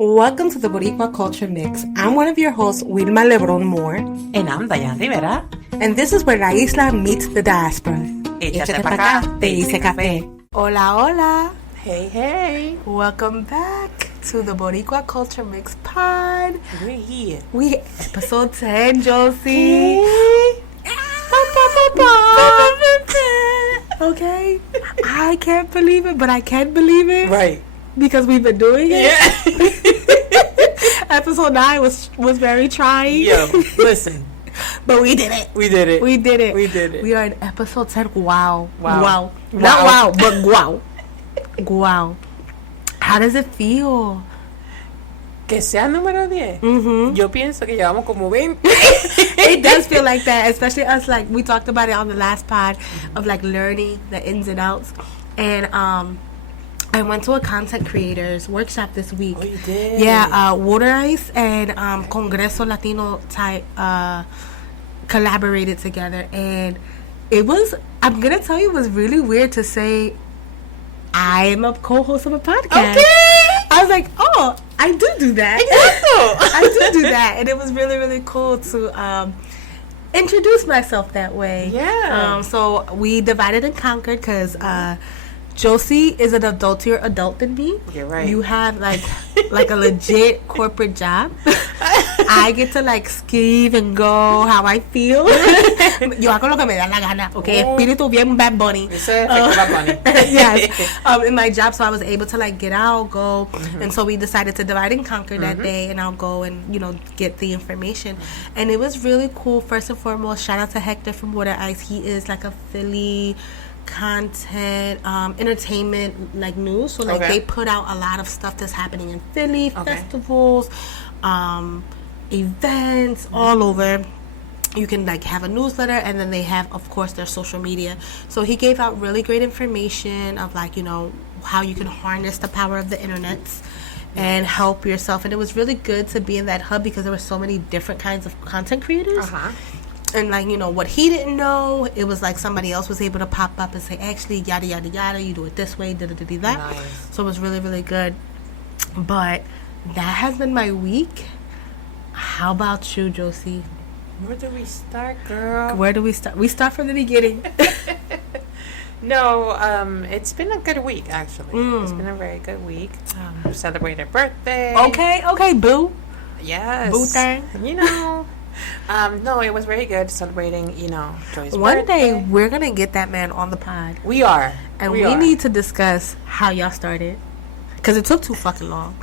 Welcome to the Boricua Culture Mix. I'm one of your hosts, Lolita Lebrón Moore. And I'm Diane Rivera. And this is where la isla meets the diaspora. Échate pa' acá, te hice café. Hola, hola. Hey, hey. Welcome back to the Boricua Culture Mix Pod. We're here. Episode 10, Josie. Okay? I can't believe it, but I can believe it. Right. Because we've been doing it. Yeah. Episode 9 was very trying. Yo, listen. But we did it. We did it. We did it. We did it. We are in episode 10. Wow. Wow. Wow. Not wow, but wow. Wow. How does it feel? Que sea número 10. Mm-hmm. Yo pienso que llevamos como 20. It does feel like that, especially us, like, we talked about it on the last pod of, like, learning the ins and outs. And, I went to a content creators workshop this week. Oh, you did? Yeah, Water Ice and Congreso Latino type collaborated together, and it was, I'm gonna tell you, it was really weird to say I am a co-host of a podcast. Okay. I was like, oh, I do that. Exacto. I do that, and it was really, really cool to introduce myself that way. Yeah. So we divided and conquered because Josie is an adultier adult than me. You're right. You have like a legit corporate job. I get to like skive and go how I feel. Yo hago lo que me da la gana. Okay, espíritu bien Bad Bunny. Bad Bunny. Yes. In my job, so I was able to like get out, go, and so we decided to divide and conquer that day, and I'll go and get the information, and it was really cool. First and foremost, shout out to Hector from Water Ice. He is like a Philly content entertainment like news, so like they put out a lot of stuff that's happening in Philly, festivals, events all over. You can like have a newsletter, and then they have, of course, their social media. So he gave out really great information of like how you can harness the power of the internet and help yourself. And it was really good to be in that hub because there were so many different kinds of content creators. And like, what he didn't know, it was like somebody else was able to pop up and say, actually, yada, yada, yada, you do it this way, da-da-da-da, that. Nice. So it was really, really good. But that has been my week. How about you, Josie? Where do we start, girl? Where do we start? We start from the beginning. No, it's been a good week, actually. It's been a very good week. Celebrated birthday. Okay, boo. Yes. Boo thing. No, it was very good celebrating, Joy's One birthday. day, we're going to get that man on the pod. We are. And we need to discuss how y'all started. Because it took too fucking long.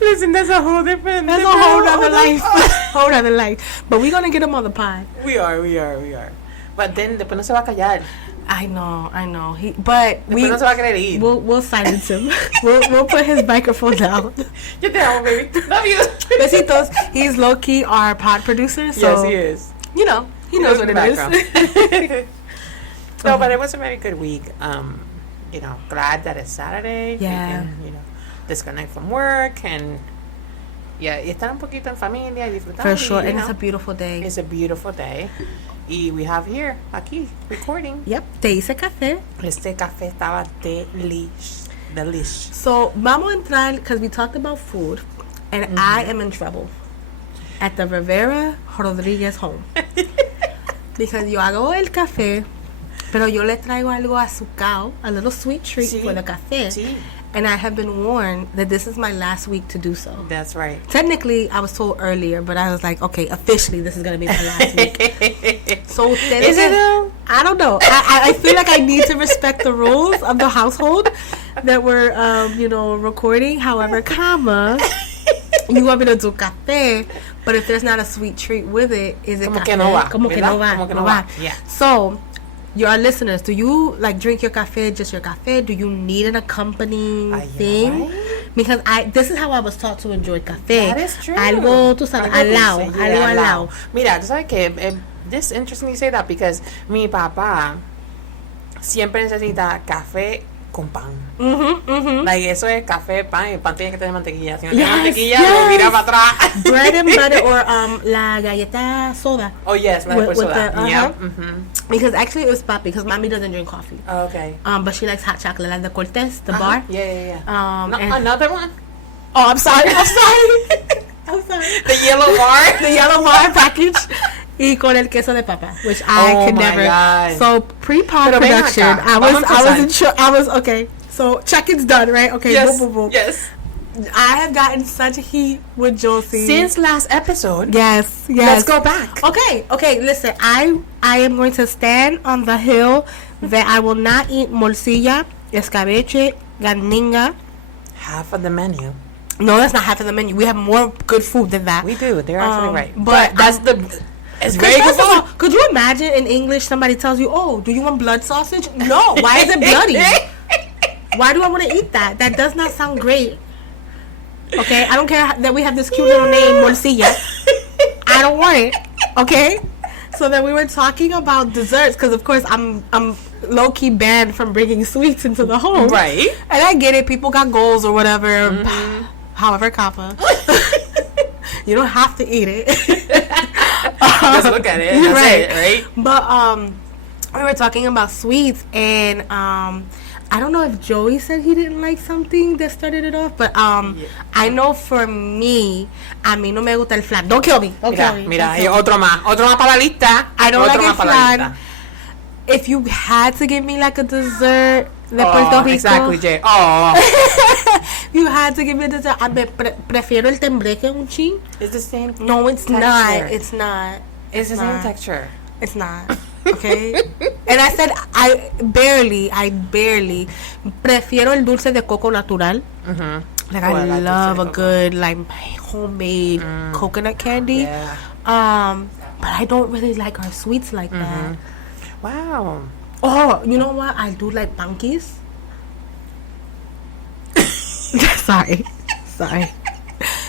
Listen, that's a whole different... That's a whole other life. Whole other life. But we're going to get him on the pod. We are. But then, después no se va a callar. I know. But después no se va a querer ir. We'll silence him. we'll put his microphone down. Yo te amo, baby. Love you. Besitos. He's low-key our pod producer. So, yes, he is. He knows what it is. No, but it was a very good week. Glad that it's Saturday. Yeah. We can, disconnect from work and estar un poquito en familia y disfrutar. For sure, and it's a beautiful day. It's a beautiful day. Y we have here, aquí, recording. Yep, te hice café. Este café estaba delish. So, vamos a entrar, because we talked about food, and I am in trouble at the Rivera Rodriguez home. Because yo hago el café, pero yo le traigo algo azucao, a little sweet treat for the café. Sí. And I have been warned that this is my last week to do so. That's right. Technically, I was told earlier, but I was like, okay, officially, this is going to be my last week. So, is it though? I don't know. I feel like I need to respect the rules of the household that we're, recording. However, you want me to do café, but if there's not a sweet treat with it, is it Como café? que no va. Como que no va. Como que no va. Yeah. So, your listeners, do you drink your café, just your café? Do you need an accompanying thing? Right? Because this is how I was taught to enjoy café. That is true. Algo, tú sabes, al lado. Mira, tú sabes que this is interesting you say that because mi papá siempre necesita café con pan. Like, eso es café, pan, y el pan tiene que tener mantequilla. Si no tiene Yes, mantequilla, yes. lo mira para atrás. Bread and butter or la galleta soda. Oh, yes, la With soda. the- Yeah. Because actually it was papi, because mommy doesn't drink coffee. Oh, okay. But she likes hot chocolate, like the Cortez, the bar. Yeah. No, No, another one? Oh, I'm sorry. I'm sorry. The yellow bar? The yellow bar package. Y con el queso de papa, which I Oh could my never. God. So pre-pod Pero ven production, acá, I vamos a empezar. wasn't sure. I was okay. So check-in's done, right? Okay. Yes. Boom, boom, boom. Yes. I have gotten such heat with Josie Since last episode. Yes. Let's go back. Okay. Listen, I am going to stand on the hill that I will not eat morcilla, escabeche, ganinga. Half of the menu. No, that's not half of the menu. We have more good food than that. We do. They're actually right. but that's it's very good First of all, food. could you imagine in English somebody tells you, "Oh, do you want blood sausage?" No. Why is it bloody? Why do I want to eat that? That does not sound great. Okay, I don't care that we have this cute little name, morcilla. I don't want it. Okay. So then we were talking about desserts because, of course, I'm low key banned from bringing sweets into the home. Right. And I get it. People got goals or whatever. However, kappa. You don't have to eat it. Just look at it. That's it, right? But we were talking about sweets, and I don't know if Joey said he didn't like something that started it off, but I know for me, a mí no me gusta el flan. Don't kill me. Don't kill me. Mira, Don't hay kill me. otro más para la lista. I don't otro like más el para la flan. lista. If you had to give me like a dessert de Puerto Rico, Exactly, Jay. Oh, you had to give me a dessert. I prefiero el tembleque un chin. it's the same. No, it's texture. not. It's not. It's the same not. texture. It's not. Okay. And I said I barely prefiero el dulce de coco natural. Like I like love dulce a de coco. good like homemade coconut candy. Yeah. But I don't really like our sweets like that. Wow. Oh, you know what? I do like pankis. Sorry.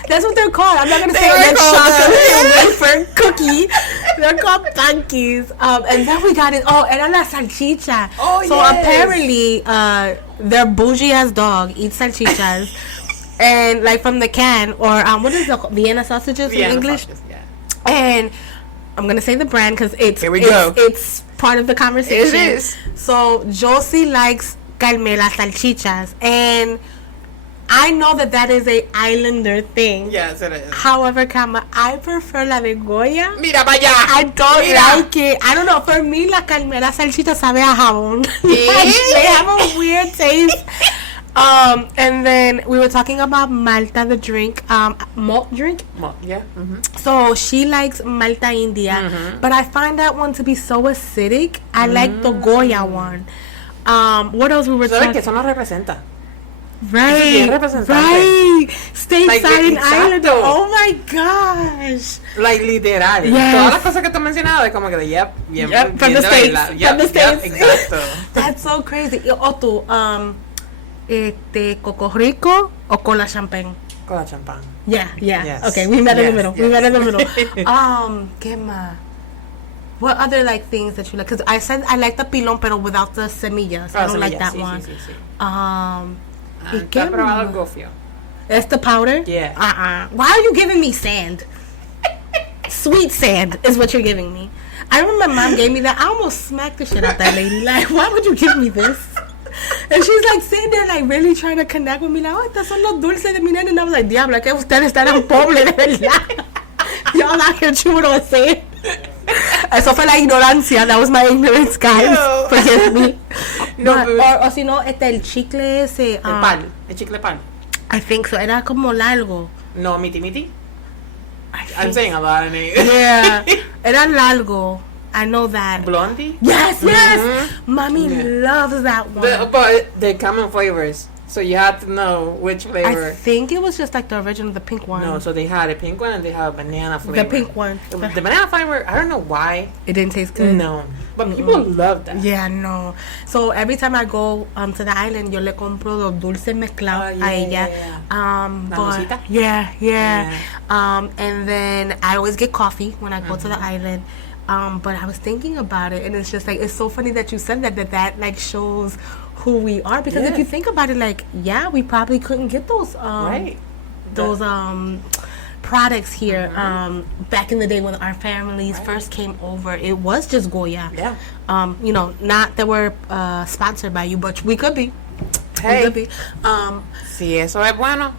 That's what they're called. I'm not gonna say They like were called chocolate wafer cookie. They're called pankis. And then we got it. Oh, era la salchicha. Oh, so yes. apparently, their bougie ass dog eats salchichas, and like from the can or what is the Vienna sausages in English? Sausages, yeah. And I'm gonna say the brand because Here we go. It's part of the conversation. It is. So Josie likes Carmela salchichas, and I know that is a islander thing. Yes, it is. However, Kama, I prefer la de Goya. Mira para allá. I don't Mira. like it. I don't know. For me, la Carmela salchicha sabe a jabón. Like, they have a weird taste. And then we were talking about Malta, the drink, malt drink. Well, yeah. So she likes Malta India, but I find that one to be so acidic. I like the Goya one. What else we were ¿Sabes talking? que eso no representa? Right, bien representante. right. Stateside Like, Islander. exacto. Oh my gosh. Like, literal. Yes. Todas las cosas que tú has mencionado es como que de Yep, from bien the de States. verdad. From the States. Exacto. That's so crazy. O tú, Coco Rico o cola champagne? Con la champán. Yeah. Yes. Okay, we met in the Yes, middle. yes. We met in the middle. ¿Qué más? What other like things that you like? Because I said I like the pilón, pero without the semillas. I don't like that one. Sí. ¿Y ¿Tú qué has probado el más? gofio? It's the powder? Yeah. Why are you giving me sand? Sweet sand is what you're giving me. I remember my mom gave me that. I almost smacked the shit out that lady. Like, why would you give me this? And she's like sitting there like really trying to connect with me. Like, oh, estos son los dulces de mi nene. And I was like, diablo, es que ustedes están pobres de verdad. Y'all out here chewing on sand. Eso fue la ignorancia. That was my ignorance, guys. No. Forgive me. No, But- but- o si no, el chicle ese. El chicle pan. I think so. Era como largo. No, miti. I I'm think- saying a lot of names. Yeah. Era largo. I know that. Blondie? Yes. Mommy loves that one. But they're common flavors. So you have to know which I flavor. think it was just like the original, the pink one. No, so they had a pink one and they have a banana flavor. The pink one. The banana flavor, I don't know why. It didn't taste good. No. But people love that. Yeah, no. So every time I go to the island, yo le compro los dulces mezclados yeah, a ella. yeah. But Rosita? yeah. And then I always get coffee when I go to the island. But I was thinking about it, and it's just like it's so funny that you said that like shows who we are. Because if you think about it, like, yeah, we probably couldn't get those products here back in the day when our families first came over. It was just Goya. Yeah. You know, not that we're sponsored by you, but we could be. Hey. We could be. Si eso es bueno.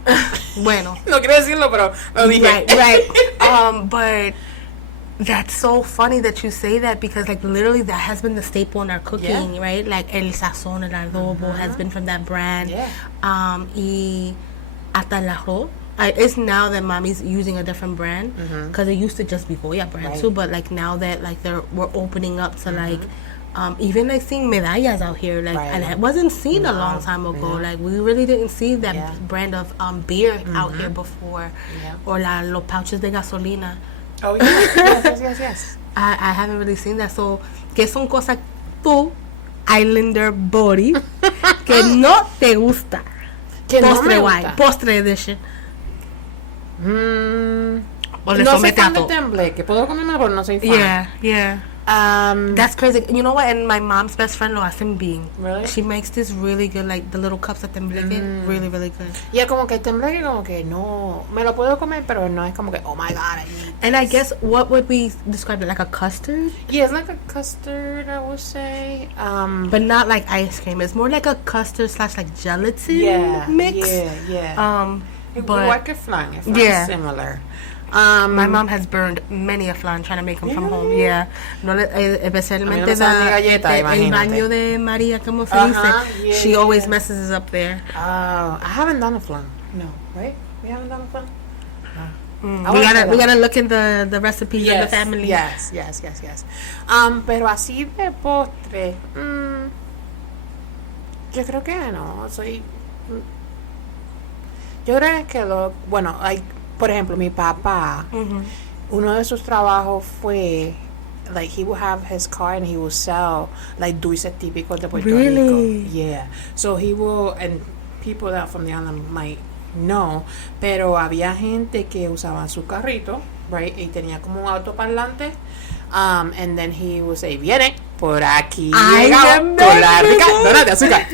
Bueno. No quiero decirlo, pero lo dije. Right. But that's so funny that you say that, because like literally that has been the staple in our cooking, right? Like el sazón, el adobo has been from that brand. Yeah. Y hasta el arroz. It's now that mommy's using a different brand, because it used to just be Goya brand too, but like now that like we're opening up to like even like seeing medallas out here, like and it wasn't seen a long time ago. Like we really didn't see that brand of beer out here before, or los pouches de gasolina. Oh yeah, yes. I haven't really seen that. So, ¿qué son cosas tú, Islander Body, que no te gusta? Que no Postre me wine, gusta. postre edition. O le No soy somete a fan de todo. tembleque. Puedo comerme, pero no soy fan. Yeah. That's crazy. You know what? And my mom's best friend lo hacen bien. Really? She makes this really good, like the little cups of tembleque. Really, really good. Y como que el tembleque como que no... Me lo puedo comer, pero no es como que, oh my God, I need And I guess, what would we describe it? Like a custard? Yeah, it's like a custard, I would say. But not like ice cream. It's more like a custard / like gelatin mix. Yeah. But like a flan. It's similar. my mom has burned many a flan trying to make them from home. Yeah. No, especialmente no saben ni galleta, el imagínate. baño de María, como se dice. She always messes us up there. I haven't done a flan. No, right? We haven't done a flan? We gotta look in the recipes of the family. Yes. Pero así de postre, yo creo que no. Yo creo que bueno, por ejemplo, mi papá, uno de sus trabajos fue, like, he would have his car and he would sell, like, dulces típicos de Puerto Really? Rico. Yeah. So he will, and people that from the island might know, pero había gente que usaba su carrito, right, y tenía como un autoparlante, and then he would say, viene, por aquí llegamos con la rica dona de azúcar.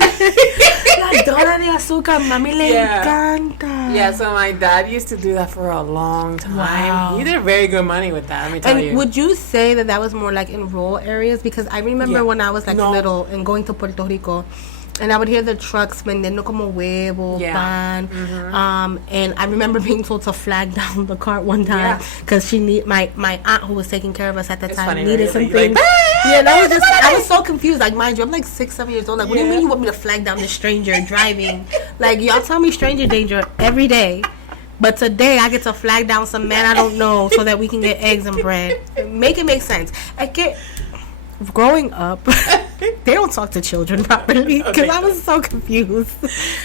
La dona de azúcar, mami le encanta. Yeah, so my dad used to do that for a long time. Wow. He did very good money with that, let me tell And you. would you say that was more like in rural areas? Because I remember when I was like little and going to Puerto Rico, and I would hear the trucks vendiendo como huevo, pan. And I remember being told to flag down the cart one time because my aunt who was taking care of us at the time needed some things. And I was so confused. Like, mind you, I'm like 6-7 years old. Like, what do you mean you want me to flag down this stranger driving? Like, y'all tell me stranger danger every day. But today I get to flag down some man I don't know so that we can get eggs and bread. Make it make sense. Growing up, they don't talk to children properly because I was so confused.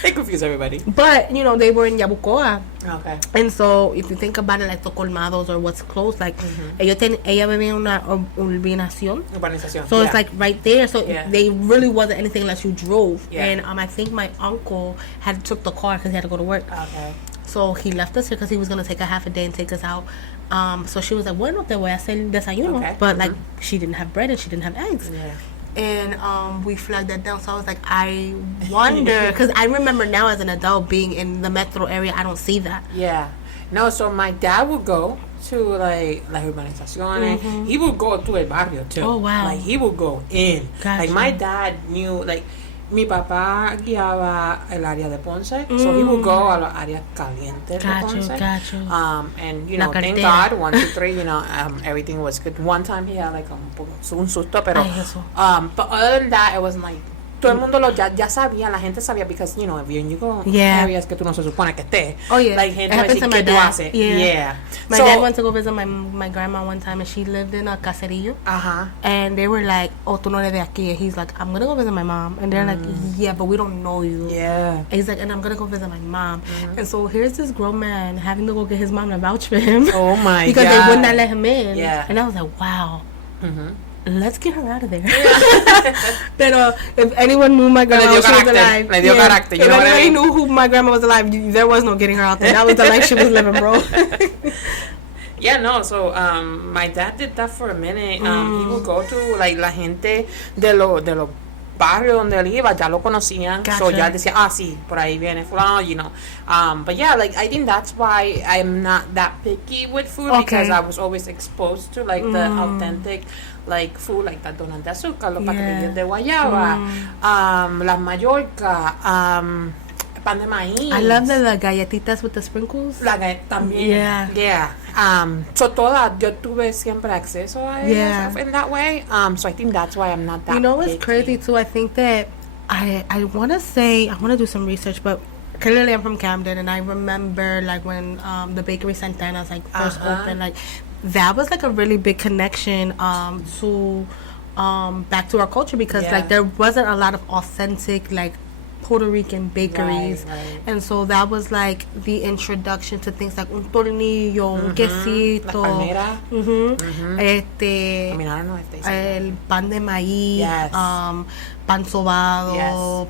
They confuse everybody. But, they were in Yabucoa. Okay. And so, if you think about it, like the colmados or what's close, like, ella vivía en una urbanización. So it's like right there. So they really wasn't anything unless you drove. Yeah. And I think my uncle took the car because he had to go to work. Okay. So he left us here because he was going to take a half a day and take us out. So she was like, bueno, te voy a hacer desayuno. Okay. But like, she didn't have bread and she didn't have eggs. Yeah. And we flagged that down. So I was like, I wonder, because I remember now as an adult being in the metro area, I don't see that. Yeah. No, so my dad would go to like las urbanizaciones. He would go to el barrio too. Oh, wow. Like, he would go in. Gotcha. Like, my dad knew, like, mi papá guiaba el área de Ponce, so he would go a las áreas calientes de Ponce. Gotcha. And, thank La God, 1, 2, 3, everything was good. One time he had, like, un susto, pero, but other than that, it wasn't, like, todo el mundo ya sabía, la gente sabía, because, if you go areas que tú no se supone que estés, like, gente va a decir, ¿qué tú haces? Yeah. My dad went to go visit my grandma one time, and she lived in a caserillo. And they were like, oh, tú no eres de aquí. And he's like, I'm going to go visit my mom. And they're like, yeah, but we don't know you. Yeah. And he's like, and I'm going to go visit my mom. And so here's this grown man having to go get his mom to vouch for him. Oh, my because God. Because they would not let him in. Yeah. And I was like, wow. Let's get her out of there. Pero if anyone knew my grandma was alive, if anybody knew who my grandma was alive, there was no getting her out there. That was the life she was living, bro. Yeah, no, so my dad did that for a minute. He would go to, like, la gente de los barrio donde él iba ya lo conocían. Gotcha. So ya decía, sí, por ahí viene flan, you know. But yeah, like I think that's why I'm not that picky with food, because I was always exposed to like the authentic like food, like the donas de azúcar, los pastelillos de guayaba, las mallorca, pan de maíz. I love the galletitas with the sprinkles. La galleta también. Yeah. So todas, yo tuve siempre acceso a ellas in that way. So I think that's why I'm not that. You know what's picky. crazy too? I think that I want to say, I want to do some research, but clearly I'm from Camden, and I remember like when the bakery Santana's like first opened, like that was like a really big connection to back to our culture, because like there wasn't a lot of authentic like Puerto Rican bakeries, right. And so that was like the introduction to things like un tornillo, un quesito, la palmera, este, I mean, I don't know if they say el pan de maíz, Yes. pan sobado, Yes,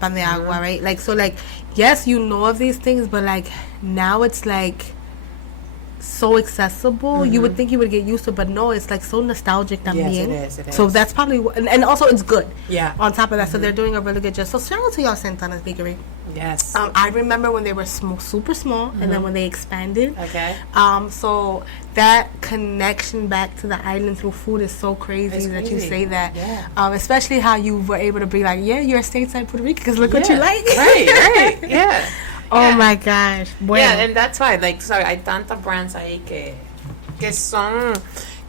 pan de agua, right? Like, so like, yes, you know of these things, but like now it's like so accessible. You would think you would get used to it, but no, it's like so nostalgic también. Yes, it is. So that's probably and also it's good. Yeah. On top of that, so they're doing a really good job. So shout out to y'all, Santana's Bakery. Yes. I remember when they were super small, and then when they expanded. Okay. So that connection back to the island through food is so crazy that you say that. Yeah. Especially how you were able to be like, yeah, you're a stateside Puerto Rican, because look what you like. Right. Yeah. Oh my gosh. Bueno. Yeah, and that's why, like, so hay tantas brands ahí que son,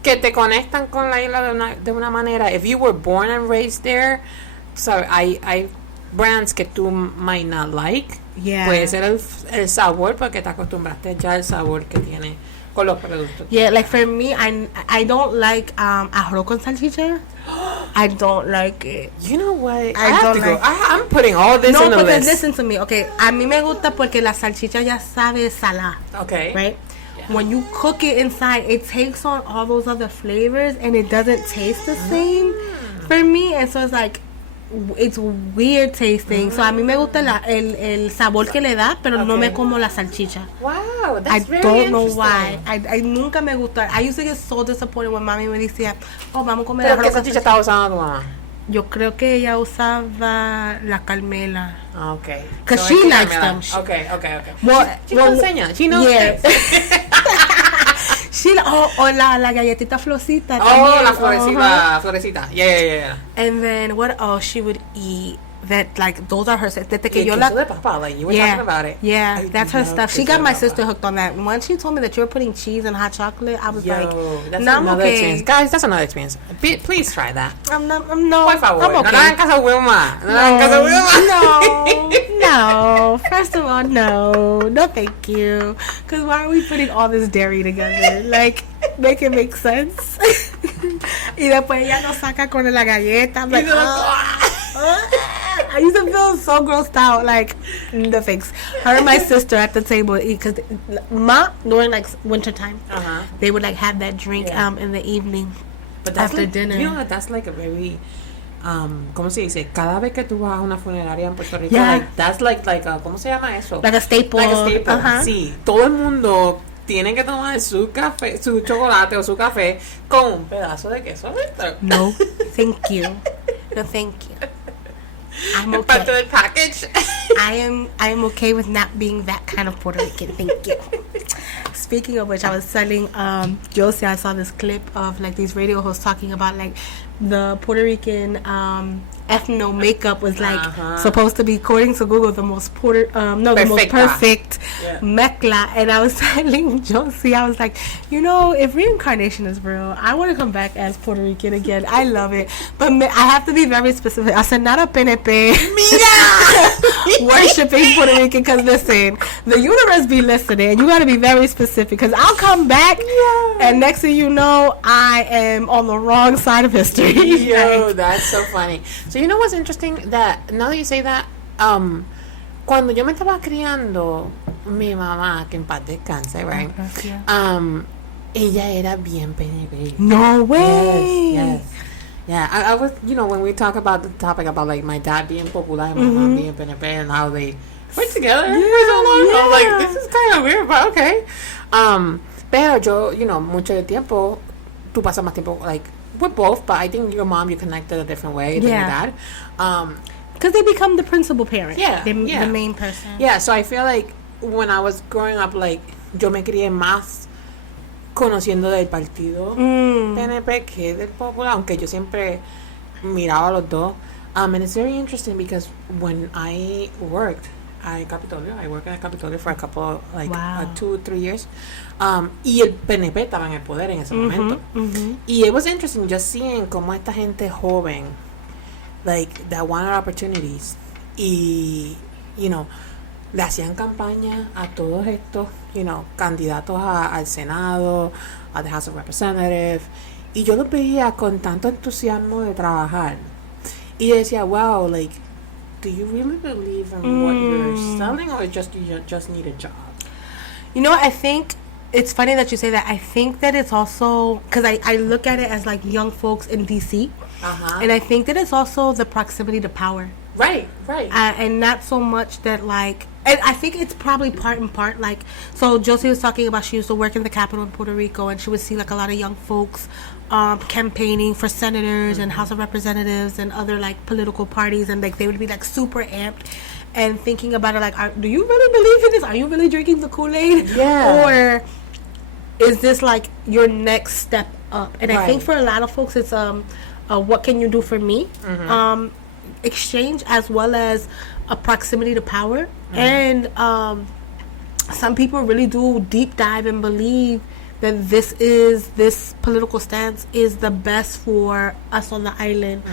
que te conectan con la isla de una manera. If you were born and raised there, so hay brands que tú might not like. Yeah. Puede ser el sabor, porque te acostumbraste ya al sabor que tiene con los productos. Yeah, like for me, I don't like arroz con salchicha. I don't like it. You know what? I I have don't to go. like- I'm putting all this No, on the because list. listen to me. Okay, a mí me gusta porque la salchicha ya sabe salá, Okay. right? Yeah. When you cook it inside, it takes on all those other flavors, and it doesn't taste the same for me. And so it's like, it's weird tasting. So a mí me gusta el sabor que le da, pero no me como la salchicha. Wow, I that's very don't know interesting. why. I nunca me gusta. I used to get so disappointed when mami me decía, oh, vamos a comer Pero arroz ¿qué con salchicha salchicha. estaba usando tu mamá? Yo creo que ella usaba la Carmela. Okay. 'Cause So she es que likes Carmela. them. Okay. Well, She nos enseña. She knows yeah. things. La galletita florcita. Oh, también. la Uh-huh. florecita. Yeah. And then what else she would eat? That like those are her. Desde que Y yo el la. queso de papa, like you were Yeah, talking about it. yeah, I that's her love stuff. She queso got de my papa. sister hooked on that. When she told me that you were putting cheese and hot chocolate, I was Yo, like, that's no, I'm another okay. experience. Guys, that's another experience. Please try that. I'm no, Por favor, I'm no okay. le hagan caso a Wilma. No le hagan caso a Wilma. No. First of all, no, thank you. Because why are we putting all this dairy together? Like, make it make sense. Y después ella nos saca con la galleta. I'm like, I used to feel so grossed out. Like, no thanks. Her and my sister at the table eat, because during like winter time, they would like have that drink in the evening. But that's after like, dinner. You know what? That's like a very, ¿cómo se dice? Cada vez que tú vas a una funeraria en Puerto Rico, Yeah. like, that's like a, ¿cómo se llama eso? Like a staple. Like a staple. Uh-huh. Sí, todo el mundo tiene que tomar su café, su chocolate o su café con un pedazo de queso adentro. No, thank you. No, thank you. I'm Es parte okay. del package. I am okay with not being that kind of Puerto Rican. Thank you. Speaking of which, I was telling Josie, I saw this clip of like these radio hosts talking about like the Puerto Rican ethno makeup was like supposed to be, according to Google, the most the most perfect mezcla. And I was telling Josie, I was like, you know, if reincarnation is real, I want to come back as Puerto Rican again. I love it, but I have to be very specific. I said not a PNP worshiping Puerto Rican, because listen, the universe be listening, and you got to be very specific, because I'll come back and next thing you know, I am on the wrong side of history. Yo, that's so funny. So you know what's interesting? That now that you say that, cuando yo me estaba criando, mi mamá, que en paz descanse, right? Ella era bien PNP. No way. Yes. Yeah, I was, you know, when we talk about the topic about like my dad being popular and my mom being PNP and how they went together for so long, I was like, this is kind of weird, but okay. Pero yo, you know, mucho de tiempo, tú pasas más tiempo, like, with both, but I think your mom you connected a different way than your dad. Because they become the principal parent. Yeah, The main person. Yeah, so I feel like when I was growing up, like, yo me crié más conociendo del partido PNP que del Popular, aunque yo siempre miraba a los dos. And it's very interesting because when I worked at Capitolio, I worked at Capitolio for a couple, like, 2-3 years, y el PNP estaba en el poder en ese momento. Y it was interesting just seeing como esta gente joven, like, that wanted opportunities, y, you know, le hacían campaña a todos estos, you know, candidatos al Senado, a the House of Representatives, y yo los veía con tanto entusiasmo de trabajar, y yo decía, wow, like, do you really believe in what you're selling, or you just need a job? You know, I think it's funny that you say that. I think that it's also, because I look at it as, like, young folks in D.C., and I think that it's also the proximity to power. Right. And not so much that, like, and I think it's probably part and part, like, so Josie was talking about she used to work in the Capitol in Puerto Rico, and she would see, like, a lot of young folks campaigning for senators and House of Representatives and other, like, political parties, and, like, they would be, like, super amped and thinking about it, like, do you really believe in this? Are you really drinking the Kool-Aid? Yeah. Or is this, like, your next step up? And I think for a lot of folks, it's what can you do for me? Exchange, as well as a proximity to power. And some people really do deep dive and believe that this political stance is the best for us on the island.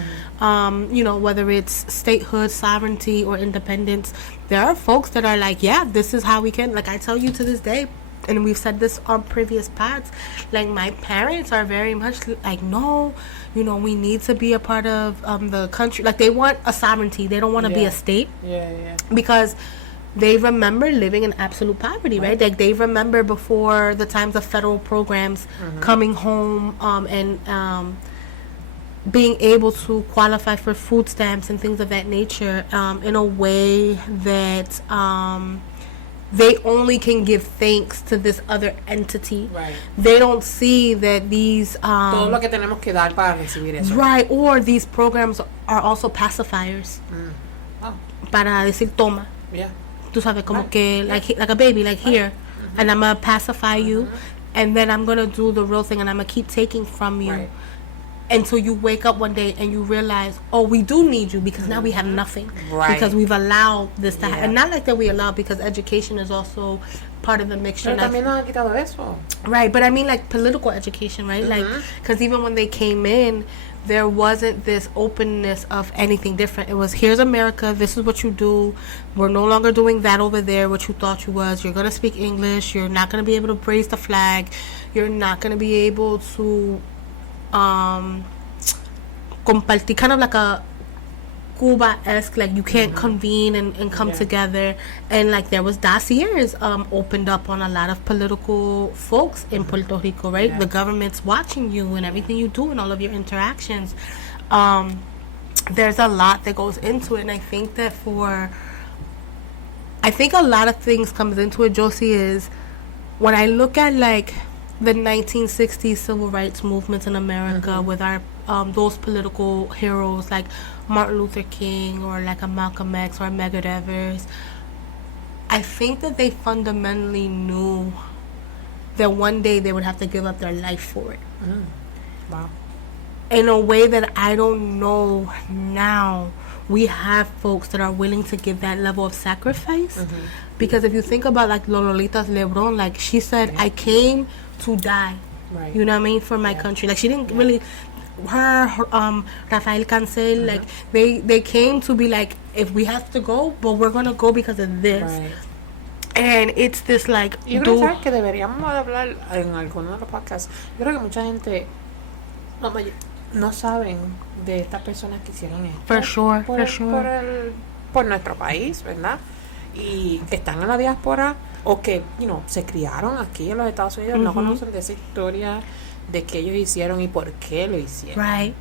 You know, whether it's statehood, sovereignty, or independence. There are folks that are like, yeah, this is how we can, like, I tell you to this day, and we've said this on previous pods, like, my parents are very much like, no, you know, we need to be a part of the country. Like, they want a sovereignty. They don't want to be a state. Yeah. Because they remember living in absolute poverty, right? Like, they remember before the times of federal programs, coming home and being able to qualify for food stamps and things of that nature in a way that they only can give thanks to this other entity. Right. They don't see that these todo lo que tenemos que dar para recibir eso. Right, or these programs are also pacifiers. Para decir toma. Yeah. Tú sabes, como que like a baby, like here, and I'm gonna pacify you, and then I'm gonna do the real thing, and I'm gonna keep taking from you. Until you wake up one day and you realize, oh, we do need you because now we have nothing. Because we've allowed this to happen. And not like that we allow, because education is also part of the mixture. Pero también nos han quitado eso. Right, but I mean, like, political education, right? Like, because even when they came in, there wasn't this openness of anything different. It was, here's America, this is what you do. We're no longer doing that over there, what you thought you was. You're going to speak English. You're not going to be able to raise the flag. You're not going to be able to compartir, kind of like a Cuba-esque, like, you can't convene and come together. And, like, there was dossiers opened up on a lot of political folks in Puerto Rico, right? The government's watching you and everything you do and all of your interactions. There's a lot that goes into it, and I think that a lot of things comes into it, Josie, is when I look at, like, the 1960s civil rights movements in America with our those political heroes like Martin Luther King or like a Malcolm X or a Medgar Evers, I think that they fundamentally knew that one day they would have to give up their life for it. Wow. In a way that I don't know now we have folks that are willing to give that level of sacrifice. Because if you think about, like, Lolita Lebrón, like, she said, I came to die. Right. You know what I mean? For my country. Like, she didn't really, Rafael Cancel, like, they came to be like, if we have to go, but we're gonna go because of this. Right. And it's this, like, yo creo que deberíamos hablar en alguno de los podcasts. Yo creo que mucha gente no saben de estas personas que hicieron esto. For sure. Por nuestro país, ¿verdad? Y que están en la diáspora o que, se criaron aquí en los Estados Unidos, no conocen de esa historia de que ellos hicieron y por qué lo hicieron. Right.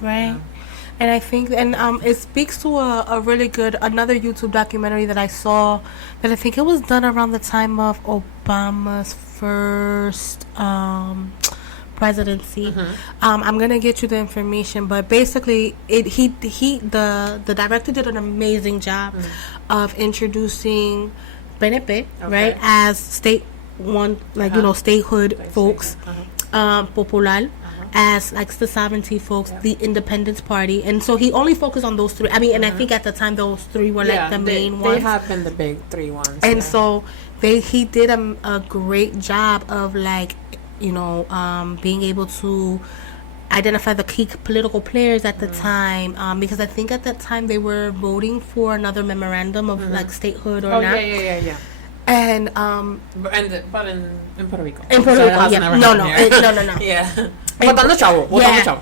Yeah. And I think, and it speaks to a really good, another YouTube documentary that I saw, that I think it was done around the time of Obama's first presidency. I'm gonna get you the information, but basically, the director did an amazing job of introducing PNP, right, as state one, like statehood folks, popular. As like the sovereignty folks, the independence party, and so he only focused on those three. I mean, and I think at the time those three were like the main ones. They have been the big three ones. And so he did a great job of like, being able to identify the key political players at the time, because I think at that time they were voting for another memorandum of like statehood or not. Yeah. And but in Puerto Rico. In Puerto Rico, yeah. No. Yeah. Botando chavo.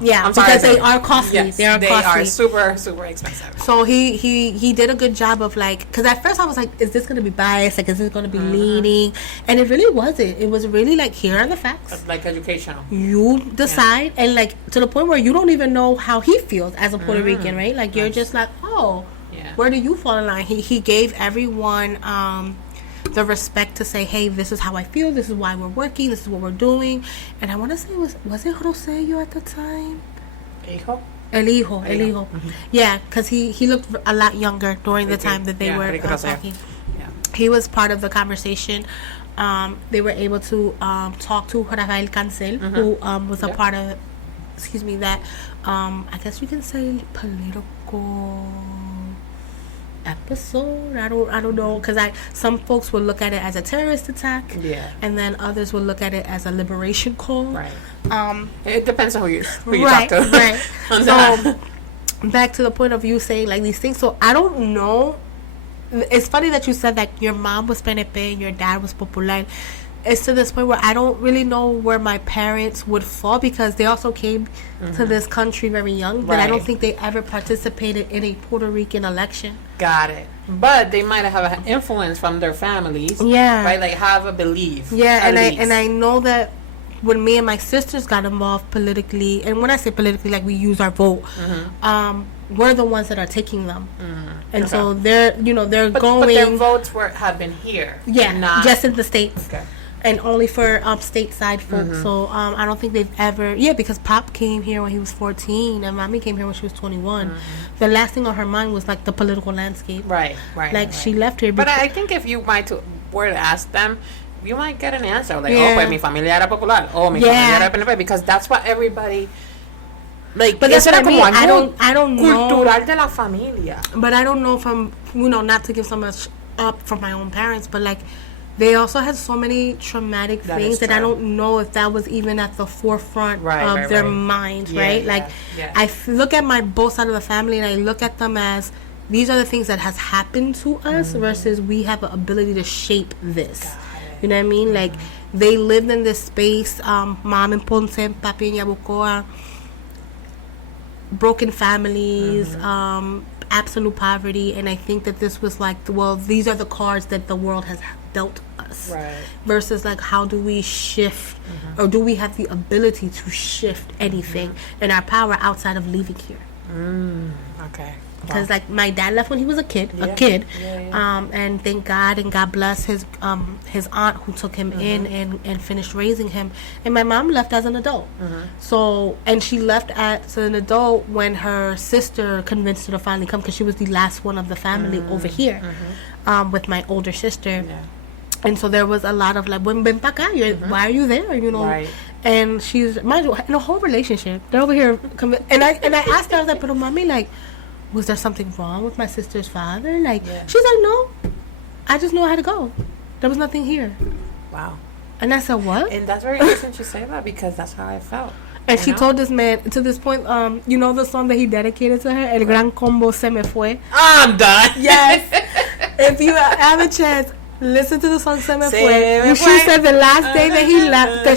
Yeah, I'm sorry, because they are costly. Yes, they are super, super expensive. So he did a good job of like, because at first I was like, is this going to be biased? Like, is this going to be leaning? And it really wasn't. It was really like, here are the facts. Like educational. You decide, and like to the point where you don't even know how he feels as a Puerto Rican, right? Like you're just like, where do you fall in line? He gave everyone the respect to say, hey, this is how I feel, this is why we're working, this is what we're doing. And I want to say, was it Rosello at the time? El hijo. Yeah, because he looked a lot younger during the time that they were talking. Yeah. He was part of the conversation. They were able to talk to Rafael Cancel, who was a part of, that, I guess you can say political episode. I don't know, because some folks will look at it as a terrorist attack, and then others will look at it as a liberation call. Right. It depends on who you talk to. Right. So back to the point of you saying like these things. So I don't know. It's funny that you said that your mom was PNP and your dad was Popular. It's to this point where I don't really know where my parents would fall, because they also came to this country very young, but I don't think they ever participated in a Puerto Rican election. Got it. But they might have an influence from their families. Yeah. Right? Like have a belief. Yeah, and I know that when me and my sisters got involved politically, and when I say politically, like we use our vote, we're the ones that are taking them. And so they're going. But their votes have been here. Yeah, just in the States. Okay. And only for stateside folks. So I don't think they've ever... Yeah, because Pop came here when he was 14 and Mommy came here when she was 21. The last thing on her mind was like the political landscape. Right. Like she left here. But I think if you were to ask them, you might get an answer. Like, pues mi familia era popular. Oh, mi familia era PNP. Because that's what everybody... Like, but that's what I mean. I don't know. Cultural de la familia. But I don't know from... not to give so much up for my own parents, but like... They also had so many traumatic things that I don't know if that was even at the forefront of their minds, right? Like, I look at both sides of the family and I look at them as these are the things that has happened to us versus we have the ability to shape this. You know what I mean? Like, they lived in this space, mom in Ponce, papi in Yabucoa, broken families, absolute poverty, and I think that this was like, these are the cards that the world has dealt us, versus like how do we shift, or do we have the ability to shift anything in our power outside of leaving here? Okay. Because like my dad left when he was a kid, and thank God and God bless his aunt who took him in and finished raising him. And my mom left as an adult. So, and she left as an adult when her sister convinced her to finally come, because she was the last one of the family over here, with my older sister. And so there was a lot of like, ven pa acá, why are you there? And she's in a whole relationship. They're over here, and I asked her, I was like, pero mami, like, was there something wrong with my sister's father? Like, she's like, no, I just knew I had to go. There was nothing here. Wow. And I said, what? And that's very interesting you say that, because that's how I felt. And she told this man, to this point, you know the song that he dedicated to her, El Gran Combo Se Me Fue? I'm done. Yes. If you have a chance, listen to the song Se Me Fue. She said the last day that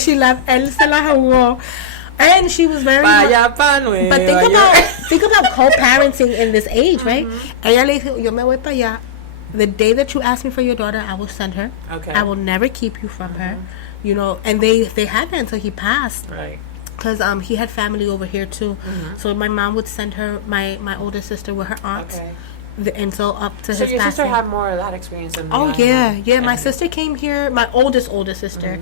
she left, él se la jugó. And she was very but think about co-parenting in this age, right? Ella le dijo, yo me voy para allá. The day that you ask me for your daughter, I will send her. Okay. I will never keep you from her. And they had that until he passed. Right. Because he had family over here too. So my mom would send her, my older sister with her aunts. Okay. until up to So his your sister passing. had more of that experience than me. Oh I yeah, know. yeah. My sister came here. My oldest sister.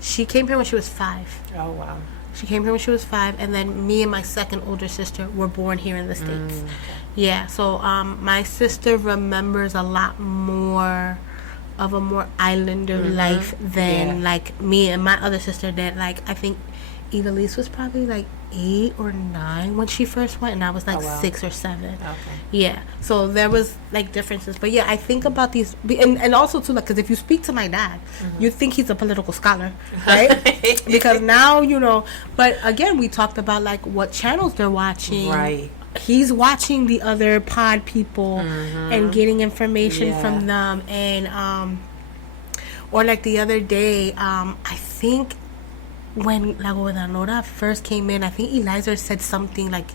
She came here when she was 5. Oh wow. She came here when she was 5, and then me and my second older sister were born here in the States. Okay. Yeah, so my sister remembers a lot more of a more islander life than like me and my other sister did. Like I think Elise was probably like 8 or 9 when she first went, and I was like 6 or 7. Okay. Yeah, so there was like differences, but yeah, I think about these, and also too, like, because if you speak to my dad, you think he's a political scholar, right? Because now you know. But again, we talked about like what channels they're watching. Right. He's watching the other pod people and getting information from them, and or like the other day, I think when La Gobernadora first came in, I think Eliza said something like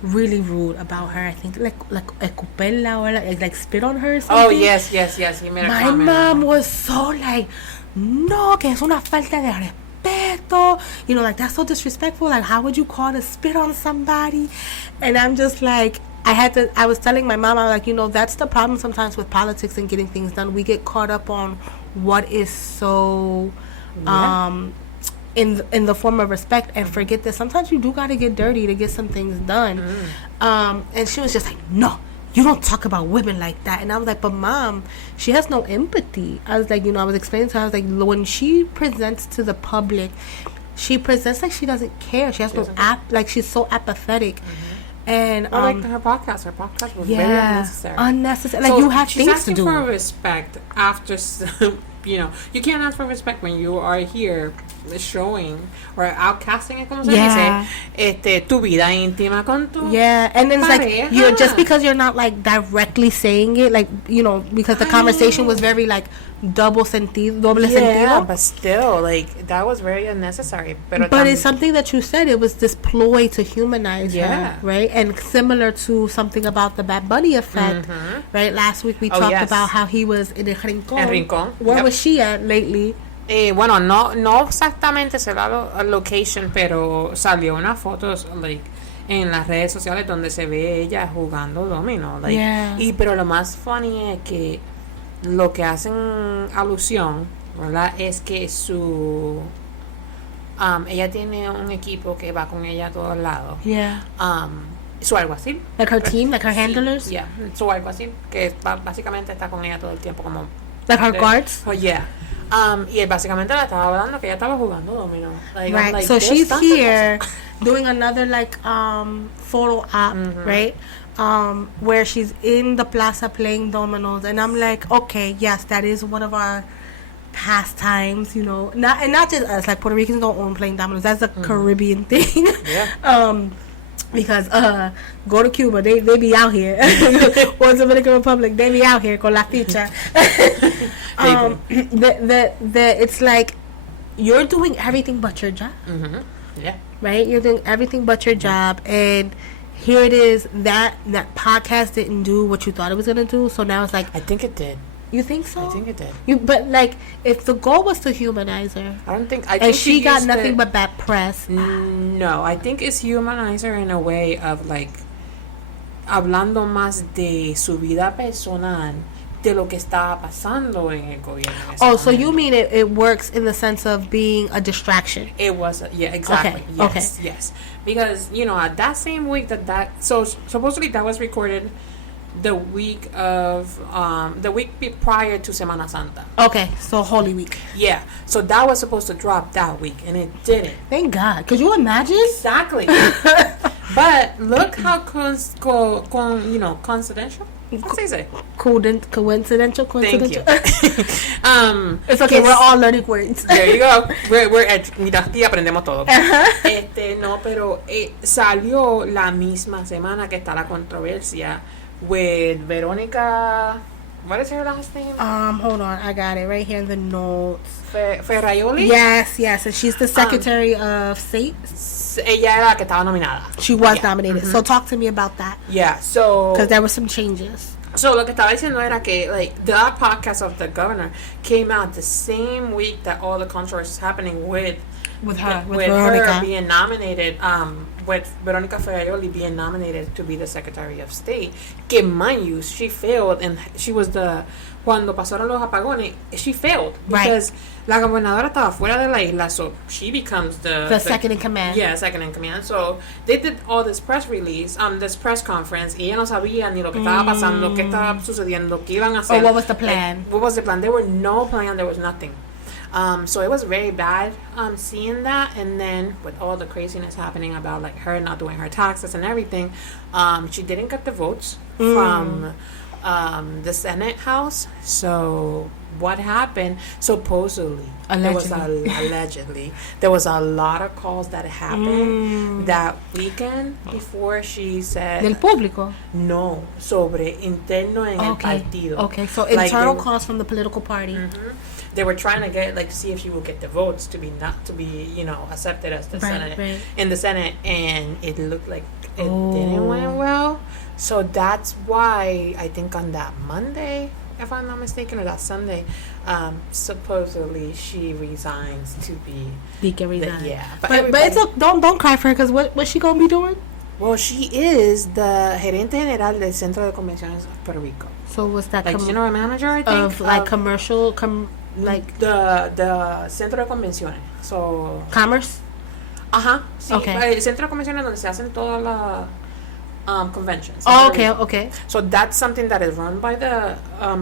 really rude about her. I think like escuperla or like spit on her or something. Oh yes. He made a My comment. mom was so like, no, que es una falta de respeto. You know, like that's so disrespectful. Like, how would you call to spit on somebody? And I'm just like, I was telling my mom, I was like, you know, that's the problem sometimes with politics and getting things done. We get caught up on what is so in the form of respect, and forget that sometimes you do got to get dirty to get some things done. And she was just like, no, you don't talk about women like that. And I was like, but mom, she has no empathy. I was like, you know, I was explaining to her, I was like, when she presents to the public, she presents like she doesn't care. She has no like she's so apathetic. And like her podcast was very unnecessary. Like, So you have she's things to asking do. for respect after you know, you can't ask for respect when you are here showing or outcasting, como se dice, tu vida íntima con tu and then it's like pareja. you're just because you're not like directly saying it, like, you know, because the conversation was very like doble sentido. But still, like, that was very unnecessary. But it's something that you said, it was this ploy to humanize her, right? And similar to something about the Bad Bunny effect, right? Last week we talked about how he was in El Rincón. Where was she at lately? Bueno, no exactamente se da location, pero salió unas fotos, like, en las redes sociales donde se ve ella jugando domino, like, pero lo más funny es que lo que hacen alusión, ¿verdad? Es que su ella tiene un equipo que va con ella a todos lados. Su alguacil. Like her team, like her handlers. Su alguacil, que básicamente está con ella todo el tiempo, como like her guards. Y él básicamente la estaba hablando que ella estaba jugando domino. Like, right. like, so she's here doing another like photo op, right? Where she's in the plaza playing dominoes, and I'm like, okay, yes, that is one of our pastimes, you know. Not just us, like Puerto Ricans don't own playing dominoes. That's a Caribbean thing. Because go to Cuba, they be out here. Or Dominican Republic, they be out here con la ficha. It's like you're doing everything but your job. Right? You're doing everything but your job, and here it is that podcast didn't do what you thought it was gonna do. So now it's like, I think it did. You think so? I think it did. But like, if the goal was to humanize her, I think she got nothing but bad press. No, I think it's humanize her in a way of like hablando más de su vida personal, de lo que estaba pasando en el gobierno. So you mean it works in the sense of being a distraction? It was, exactly. Okay. Yes. Because, you know, at that same week so supposedly that was recorded the week prior to Semana Santa. Okay, so Holy Week. Yeah, so that was supposed to drop that week, and it didn't. Thank God. Could you imagine? Exactly. But look how coincidental. What is it? Coincidental. Thank you. It's okay. We're all learning words. There you go. Mira, aquí aprendemos todo. No, pero salió la misma semana que está la controversia with Verónica. What is her last name? Hold on, I got it right here in the notes. Ferraioli? Yes, and she's the Secretary of State. Ella era la que estaba nominada. She was nominated. So talk to me about that. Yeah, so because there were some changes. So lo que estaba diciendo era que like the podcast of the governor came out the same week that all the controversy is happening with with her, with with Veronica. her being nominated, with Veronica Ferraioli being nominated to be the Secretary of State. Que mind you, she failed, and she was cuando pasaron los apagones, she failed because la gobernadora estaba fuera de la isla, so she becomes the second in command. Yeah, second in command. So they did all this press release, this press conference, y ella no sabía ni lo que estaba pasando, qué estaba sucediendo, qué iban a hacer. Or what was the plan? What was the plan? There were no plan. There was nothing. So it was very bad seeing that, and then with all the craziness happening about like her not doing her taxes and everything, she didn't get the votes from the Senate House. So what happened? Supposedly, allegedly there was a lot of calls that happened that weekend before she said Del público. No, sobre interno en el partido. Okay, so Like internal calls from the political party. They were trying to get see if she would get the votes to be accepted as the Senate in the Senate, and it looked like it didn't went well. So that's why I think on that Monday, if I'm not mistaken, or that Sunday, supposedly she resigns to be. Dika resigns. But it's don't cry for her, because what's she gonna be doing? Well, she is the gerente general del Centro de Convenciones de Puerto Rico. So what's that? Like general manager, I think, of like commercial, like the Centro de Convenciones. So commerce. Sí, Okay. El Centro de Convenciones donde se hacen todas las conventions. Okay. So that's something that is run by the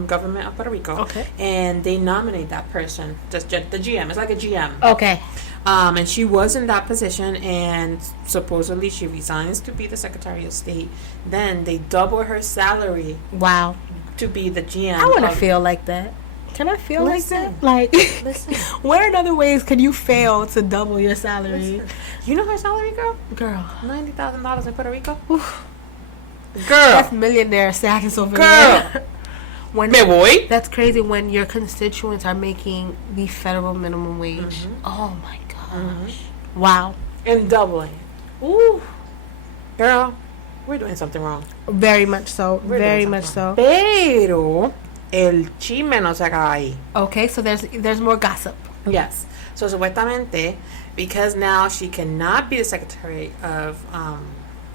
government of Puerto Rico. Okay. And they nominate that person, just the GM. It's like a GM. Okay. And she was in that position, and supposedly she resigns to be the Secretary of State. Then they double her salary. Wow. To be the GM. I want to feel like that. Can I feel like that? Like, listen. Where in other ways can you fail to double your salary? Listen. You know her salary, girl? Girl. $90,000 in Puerto Rico? Oof. Girl. That's millionaire status over there. Me voy. That's crazy when your constituents are making the federal minimum wage. Oh my gosh. Wow. And doubling. Ooh. Girl, we're doing something wrong. Very much so. Very much so. Pero el chisme no se acaba ahí. Okay, so there's more gossip. Yes. So supuestamente, because now she cannot be the Secretary of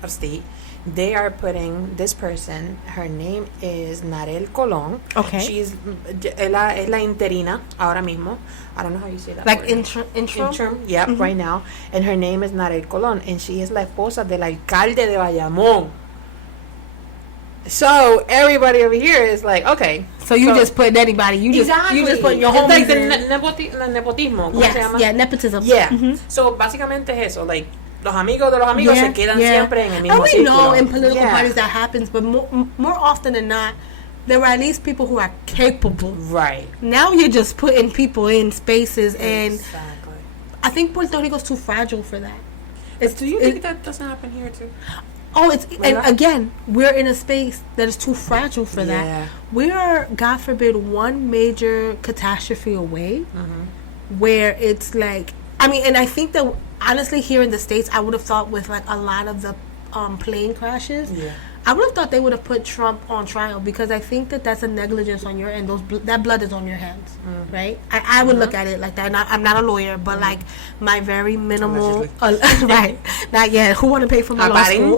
State, they are putting this person, her name is Narel Colón. Okay. Es la interina ahora mismo. I don't know how you say that. Like interim? Yep, right now. And her name is Narel Colón, and she is la esposa del alcalde de Bayamón. So everybody over here is like, okay. So you just put anybody. You just put your homies. It's like the nepotismo. ¿Cómo se llama? Yeah, nepotism. Yeah. So básicamente es eso, like los amigos de los amigos se quedan siempre en el mismo círculo. And we know in political parties that happens, but more often than not, there were at least people who are capable. Right. Now you're just putting people in spaces, and exactly. I think Puerto Rico's too fragile for that. Do you think that doesn't happen here too? And again, we're in a space that is too fragile for that. We are, God forbid, one major catastrophe away, where it's like, I mean, and I think that honestly here in the States, I would have thought with like a lot of the plane crashes, I would have thought they would have put Trump on trial, because I think that that's a negligence on your end. That blood is on your hands, right? I would look at it like that. I'm not a lawyer, but like my very minimal, right? Not yet. Who want to pay for my law school?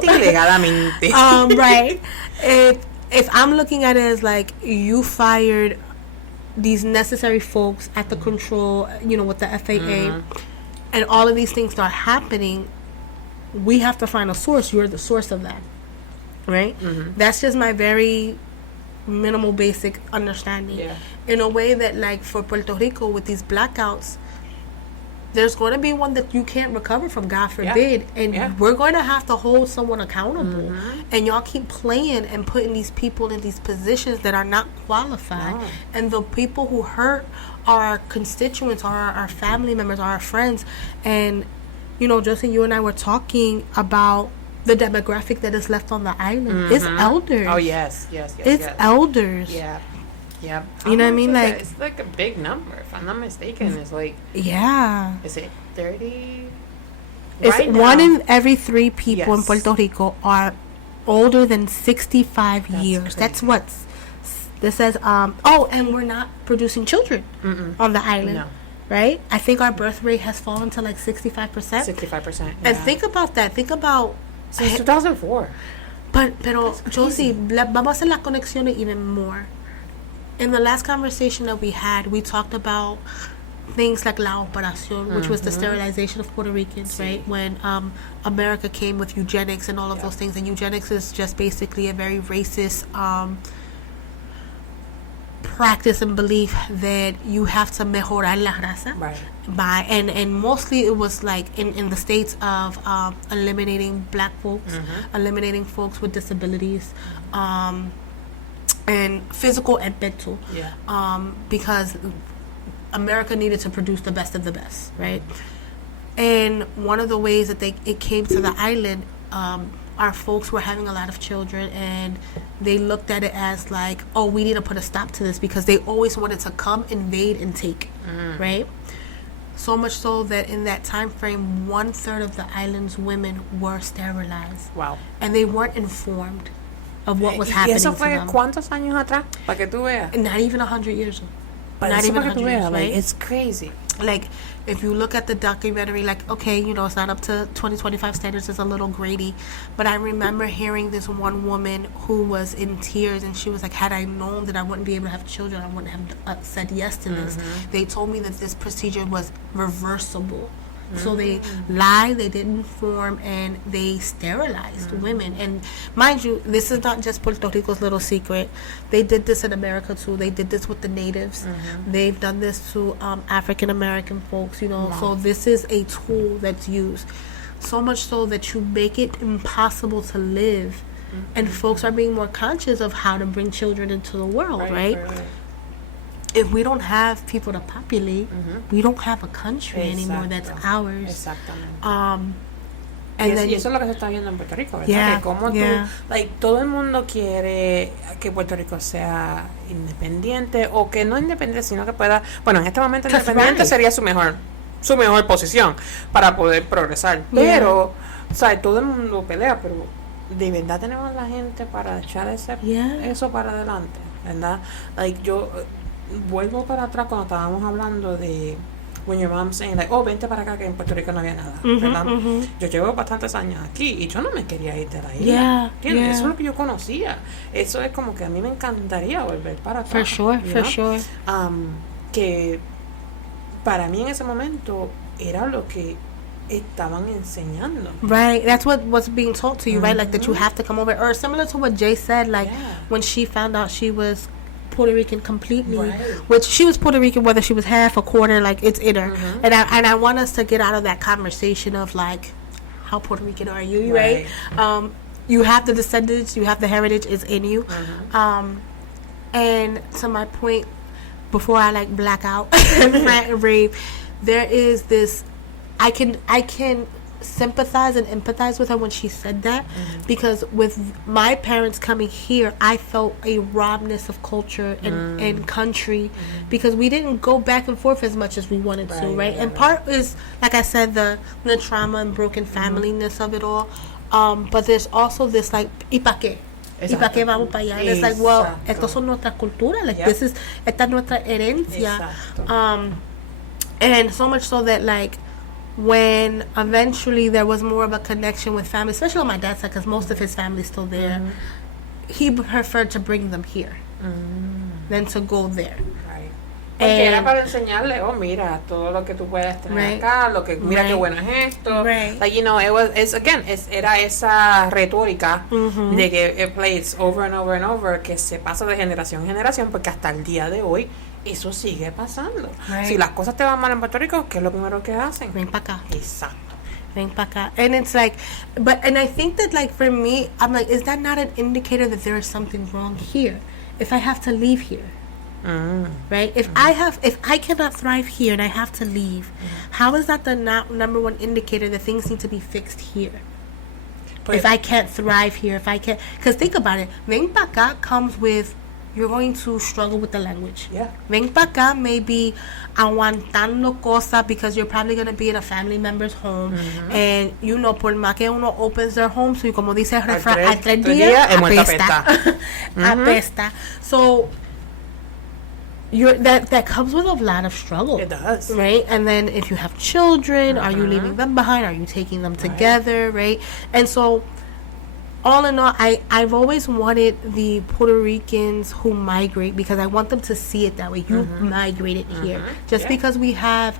Right. If I'm looking at it as like you fired these necessary folks at the control, with the FAA, and all of these things start happening, we have to find a source. You're the source of that. Right? That's just my very minimal basic understanding. In a way that, like, for Puerto Rico with these blackouts, there's going to be one that you can't recover from, God forbid, and we're going to have to hold someone accountable. And y'all keep playing and putting these people in these positions that are not qualified. And the people who hurt are our constituents, are our family members, are our friends. And Josie, you and I were talking about the demographic that is left on the island. It's elders. Oh, yes. It's elders. Yeah. You know what I mean? Like, it's like a big number. If I'm not mistaken, it's like... Yeah. Is it 30? It's right 1 in every 3 people in Puerto Rico are older than 65 years. Crazy. That's what's... This says... and we're not producing children on the island. No. right? I think our birth rate has fallen to like 65%. 65%. Yeah. And think about that. Think about... Since 2004. Pero, Josie, vamos a hacer las conexiones even more. In the last conversation that we had, we talked about things like La Operación, which was the sterilization of Puerto Ricans, right? When America came with eugenics and all of those things. And eugenics is just basically a very racist practice and belief that you have to mejorar la raza. Right. And mostly it was like in the states of eliminating black folks, eliminating folks with disabilities, and physical and mental, because America needed to produce the best of the best, right? And one of the ways that it came to the island, our folks were having a lot of children, and they looked at it as like, oh, we need to put a stop to this, because they always wanted to come, invade, and take, right? So much so that in that time frame, 1/3 of the island's women were sterilized. Wow. And they weren't informed of what was happening. ¿Y eso to fue them. cuántos años atrás? Para que tú veas. Not even 100 years ago. But Not even 100 years, like, right? it's crazy. Like, if you look at the documentary, like, okay, you know, it's not up to 2025 standards, it's a little grady, but I remember hearing this one woman who was in tears, and she was like, had I known that I wouldn't be able to have children, I wouldn't have said yes to this. They told me that this procedure was reversible. So they lied, they didn't inform, and they sterilized women. And mind you, this is not just Puerto Rico's little secret. They did this in America too. They did this with the natives. They've done this to African American folks, you know. Wow. So this is a tool that's used. So much so that you make it impossible to live. And folks are being more conscious of how to bring children into the world, right? If we don't have people to populate, we don't have a country anymore that's ours. Exactamente. And y eso es lo que se está viendo en Puerto Rico, ¿verdad? Yeah, que como tú, like, todo el mundo quiere que Puerto Rico sea independiente, o que no independiente, sino que pueda, bueno, en este momento independiente sería su mejor posición para poder progresar. Pero, o sea, todo el mundo pelea, pero de verdad tenemos la gente para echar eso para adelante, ¿verdad? Like, yo vuelvo para atrás cuando estábamos hablando de when your mom's saying like, oh, vente para acá, que en Puerto Rico no había nada, ¿verdad? Yo llevo bastantes años aquí y yo no me quería ir de la isla, ¿entiendes? Eso es lo que yo conocía. Eso es como que a mí me encantaría volver para acá. For sure. Que para mí en ese momento era lo que estaban enseñando. Right, that's what was being taught to you, right? Like that you have to come over, or similar to what Jay said, like when she found out she was Puerto Rican completely, which she was Puerto Rican whether she was half, a quarter, like it's in her. And I want us to get out of that conversation of like, how Puerto Rican are you, right? You have the descendants, you have the heritage, it's in you. And to my point, before I like black out and rave, there is this, I can sympathize and empathize with her when she said that, because with my parents coming here, I felt a robness of culture and country, because we didn't go back and forth as much as we wanted to, right? And part is, like I said, the trauma and broken familyness of it all, but there's also this like, ¿y pa' qué? ¿Y pa' qué vamos para allá? And it's like, well, estos son nuestras culturas, like esta es nuestra herencia. And so much so that like, when eventually there was more of a connection with family, especially on my dad's side, because most of his family's still there, he preferred to bring them here than to go there. Porque era para enseñarle, oh, mira, todo lo que tú puedes tener acá, lo que, mira qué bueno es esto. Like, you know, era esa retórica de que it plays over and over and over, que se pasa de generación en generación, porque hasta el día de hoy eso sigue pasando. Si las cosas te van mal en Puerto Rico, ¿qué es lo primero que hacen? Ven para acá. Exacto. Ven para acá. And it's like, and I think that like for me, I'm like, is that not an indicator that there is something wrong here? If I have to leave here. Right? If I cannot thrive here and I have to leave, how is that the number one indicator that things need to be fixed here? But if I can't thrive here, because think about it, ven pa' acá comes with, you're going to struggle with the language. Ven pa' acá may be aguantando cosas, because you're probably going to be in a family member's home, and you know, por más que uno opens their home, so como dice el refrán, al 3 días apesta. Apesta. So that comes with a lot of struggle. It does. Right? And then if you have children, are you leaving them behind? Are you taking them together? Right? And so, all in all, I've always wanted the Puerto Ricans who migrate, because I want them to see it that way. You migrated here. Just because we have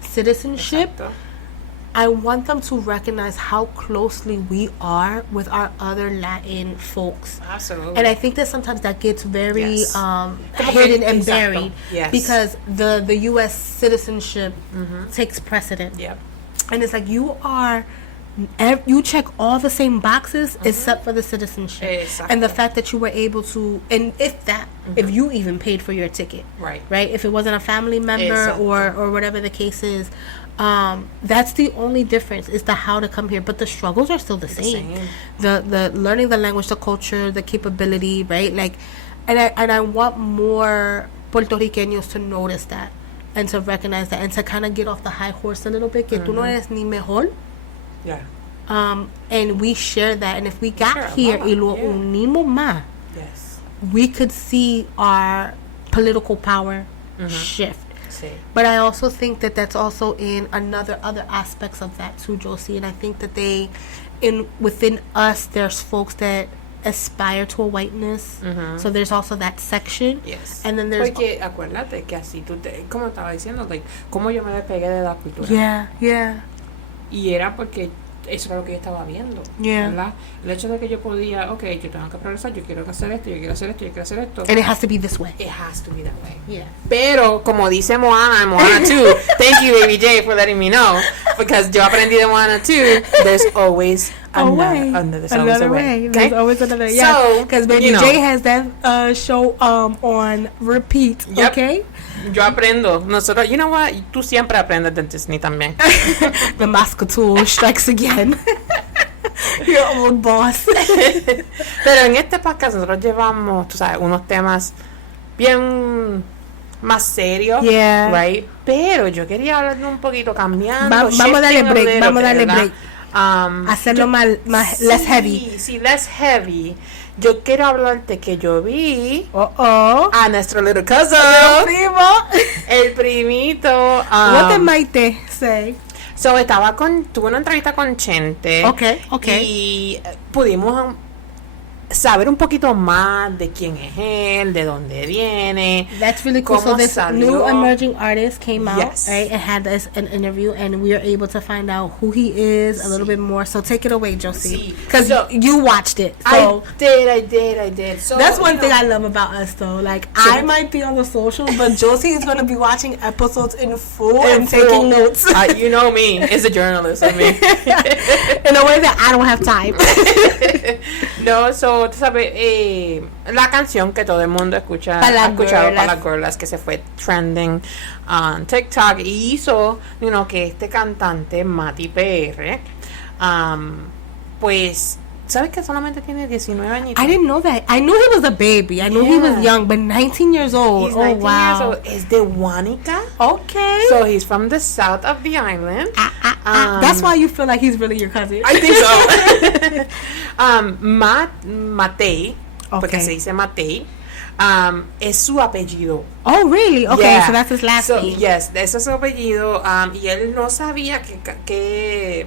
citizenship, Exacto. I want them to recognize how closely we are with our other Latin folks. Absolutely. And I think that sometimes that gets very Yes. hidden and Exacto. buried, Yes. because the U.S. citizenship takes precedent. Yep. And it's like you check all the same boxes except for the citizenship. Exacto. And the fact that you were able to, and if you even paid for your ticket, Right. if it wasn't a family member Exacto. or whatever the case is, that's the only difference, is the how to come here. But the struggles are still the same. The learning the language, the culture, the capability, right? Like, and I want more Puerto Ricanos to notice that and to recognize that and to kind of get off the high horse a little bit. Que tú no eres ni mejor. Yeah. And we share that, and if we got Sure, here wow, y lo yeah. unimos más, Yes. we could see our political power shift. Sí. But I also think that that's also in other aspects of that too, Josie. And I think that within us, there's folks that aspire to a whiteness. So there's also that section. Yes. And then there's Porque acuérdate que así como estaba diciendo, like, como yo me despegué de la cultura. yeah. Y era porque eso era lo que yo estaba viendo, Yeah. ¿verdad? El hecho de que yo podía, okay, yo tengo que progresar, yo quiero hacer esto, yo quiero hacer esto, yo quiero hacer esto. And it has to be this way. It has to be that way. Yeah. Pero, como dice Moana 2, thank you, Baby J, for letting me know, because yo aprendí de Moana 2, there's always Another way. Okay? There's always another way. Yeah. So, Because Baby J has that show on repeat. Yep. Okay. Yo aprendo. Nosotros, you know what? Tú siempre aprendes de Disney también. The Mascatul strikes again. Your old boss. Pero en este podcast nosotros llevamos, tú sabes, unos temas bien más serios, Yeah. right? Pero yo quería hablar de un poquito cambiando. Vamos a darle shifting a break, little vamos a bit, darle ¿verdad? break. Hacerlo más less heavy. Sí, less heavy. Yo quiero hablarte que yo vi Uh-oh. a nuestro little cousin, Primo. el primito. What did Maite say? So, tuve una entrevista con Chente. Okay. Y pudimos saber un poquito más de quién es él, de dónde viene. That's really cool. So cómo this salió. new emerging artist came out, Yes. right, and had an interview, and we are able to find out who he is a little bit more. So take it away, Josie, Sí. because So, you watched it. So I did. So that's one thing I love about us, though. Like, I might be on the socials, but Josie is going to be watching episodes in full and taking notes You know me, it's a journalist of me. in a way that I don't have time. No, so, tú sabes, la canción que todo el mundo ha escuchado para las girlas, que se fue trending on TikTok, y hizo, que este cantante, Matei PR, pues, ¿sabes que solamente tiene 19 añitos? I didn't know that. I knew he was a baby. I knew he was young, but 19 years old. He's 19 wow. years old. Es de Juanica. Okay. So he's from the south of the island. That's why you feel like he's really your cousin. I think so. Matei, porque se dice Matei, es su apellido. Oh, really? Okay, Yeah. so that's his last name. Yes, ese es su apellido. Y él no sabía qué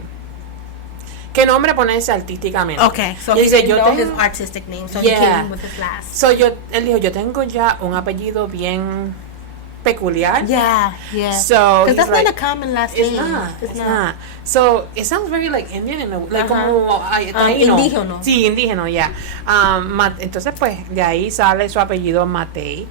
nombre ponerse artísticamente. Okay, so Y he dice, didn't yo know tengo- his artistic name, so Yeah. he came with his last. So él dijo, yo tengo ya un apellido bien peculiar. Yeah. So Because he's that's like, not a common last It's name. not. It's not. So it sounds very like Indian, in a, like como taíno. Indígena. Sí, indígena, yeah. Entonces, pues, de ahí sale su apellido Matei.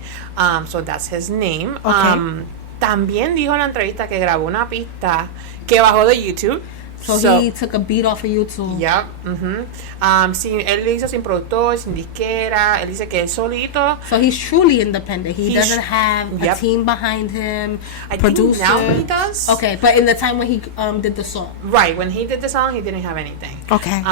So that's his name. Okay. También dijo en la entrevista que grabó una pista que bajó de YouTube. So he took a beat off of YouTube. Yeah. Él lo hizo sin productor, sin disquera. Él dice que él solito. So he's truly independent. He He's- doesn't have a Yep. team behind him. I Producer. think now he does. Okay, but in the time when he did the song. Right, when he did the song, he didn't have anything. Okay.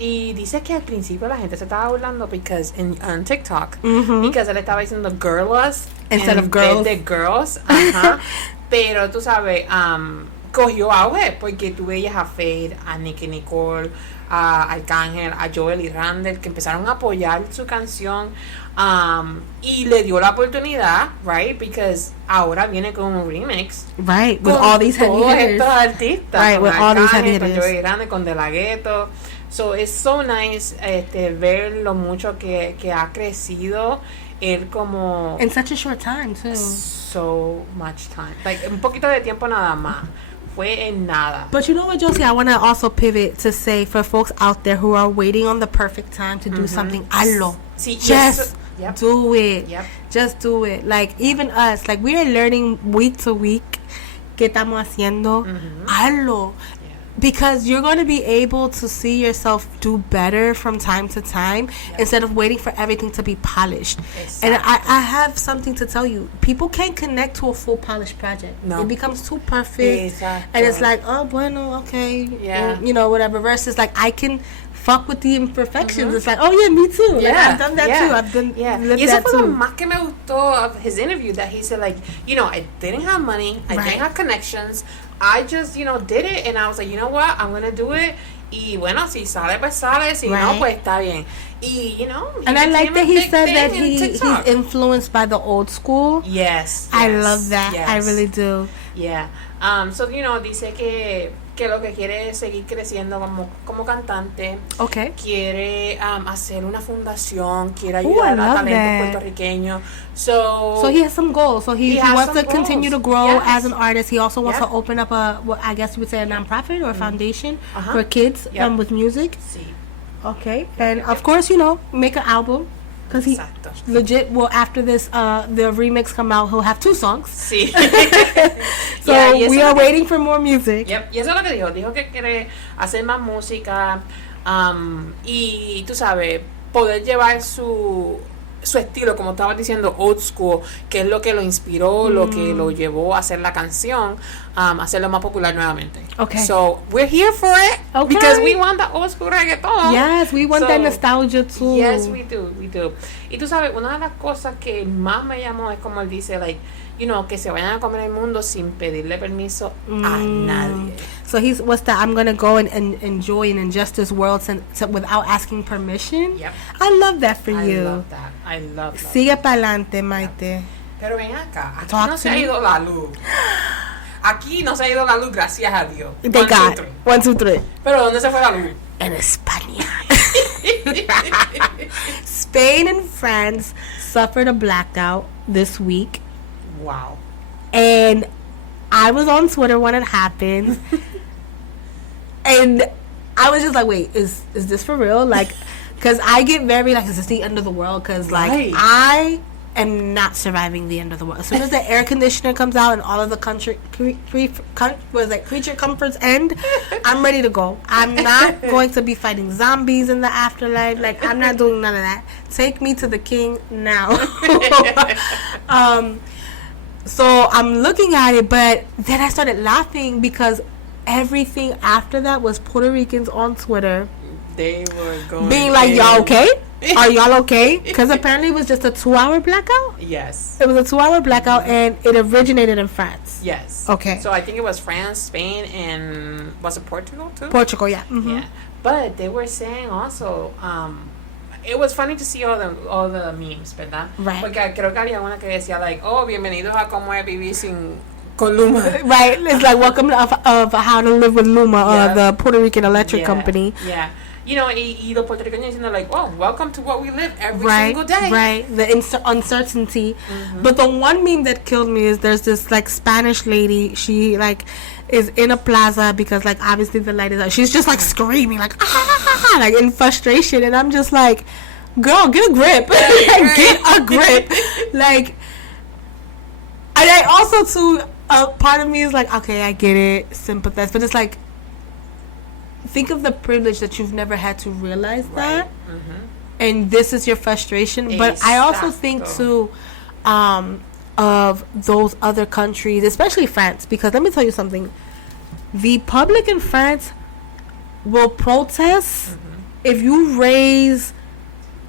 Y dice que al principio la gente se estaba burlando on TikTok, because él estaba diciendo girls Instead of en girls. vez de girls. Ajá. Pero tú sabes, cogió auge porque tú veías a Fade, a Nicki Nicole, a Arcángel, a Joel y Randall que empezaron a apoyar su canción, y le dio la oportunidad, right? Because ahora viene con un remix, right, with all these heavy todos hitters, estos artistas, right, with all these heavy con hitters, Joel y Randall, con De La Ghetto. So it's so nice ver lo mucho que ha crecido él como in such a short time too. So much time, like un poquito de tiempo nada más. Fue en nada. But you know what, Josie? I want to also pivot to say for folks out there who are waiting on the perfect time to do something, hazlo. Sí, Just yep. do it. Yep. Just do it. Like, even us, like, we are learning week to week qué estamos haciendo. Hazlo. Because you're going to be able to see yourself do better from time to time instead of waiting for everything to be polished. Exactly. And I have something to tell you. People can't connect to a full polished project. No. It becomes too perfect. Exactly. And it's like, oh, bueno, okay. Yeah. You know, whatever. Versus, like, I can fuck with the imperfections. It's like, oh, yeah, me too. Like, I've done that too. I've done lived Y eso that fue lo too. más que me gustó of his interview, that he said, like, you know, I didn't have money, I didn't have connections, I just, you know, did it, and I was like, you know what, I'm gonna do it, y bueno, si sale, pues sale, si no, pues está bien. Y, you know, and I like that he said that he's TikTok. influenced by the old school. Yes. I love that. Yes. I really do. Yeah. So, you know, dice que lo que quiere es seguir creciendo como cantante. Okay. Quiere hacer una fundación, quiere ayudar a talentos puertorriqueños. So he has some goals. So he wants to continue to grow yes. as an artist. He also wants to open up I guess you would say a nonprofit or a foundation for kids with music. Sí. Okay. And of course, you know, make an album. Because he legit, well, after this, the remix come out, he'll have 2 songs. Sí. So we are waiting for more music. Yep. Y eso es lo que dijo. Dijo que quiere hacer más música, y tú sabes, poder llevar su estilo, como estabas diciendo, old school, que es lo que lo inspiró, lo que lo llevó a hacer la canción, hacerlo más popular nuevamente. Okay. So we're here for it, because we want the old school reggaeton. Yes, we want that nostalgia too. Yes, we do. Y tú sabes, una de las cosas que más me llamó es como él dice, like, you know, que se vayan a comer el mundo sin pedirle permiso a nadie. So what's that? I'm gonna go and enjoy and ingest this world without asking permission. Yep. I love that for you. I love that. Sigue pa'lante, Maite. Pero ven acá, aquí no se ha ido la luz. Aquí no se ha ido la luz, gracias a Dios. They got 1, 2, 3. Pero ¿dónde se fue la luz? En España. Spain and France suffered a blackout this week. Wow. And I was on Twitter when it happened. And I was just like, wait, is this for real? Like, because I get very, like, is this the end of the world? Because, like, I am not surviving the end of the world. As soon as the air conditioner comes out and all of the creature comforts end, I'm ready to go. I'm not going to be fighting zombies in the afterlife. Like, I'm not doing none of that. Take me to the king now. So I'm looking at it, but then I started laughing because everything after that was Puerto Ricans on Twitter. They were going being like, y'all okay? Are y'all okay? Because apparently it was just a 2-hour blackout. Yes. It was a 2-hour blackout, and it originated in France. Yes. Okay. So I think it was France, Spain, and was it Portugal too? Portugal, yeah. Mm-hmm. Yeah. But they were saying also, it was funny to see all the memes, ¿verdad? Right. Porque creo que había una que decía, like, oh, bienvenidos a cómo es vivir con Luma. Right. It's like, welcome of how to live with Luma, the Puerto Rican electric company. Yeah. You know, y los puertorriqueños diciendo, like, oh, welcome to what we live every single day. Right. The uncertainty. But the one meme that killed me is there's this, like, Spanish lady. She, like, is in a plaza because, like, obviously the light is out. She's just, like, screaming, like, like, in frustration. And I'm just like, girl, get a grip. Get a grip. Like, and I also, too, part of me is like, okay, I get it, sympathize. But it's like, think of the privilege that you've never had to realize that. And this is your frustration. But I also think, too, of those other countries, especially France, because let me tell you something. The public in France will protest if you raise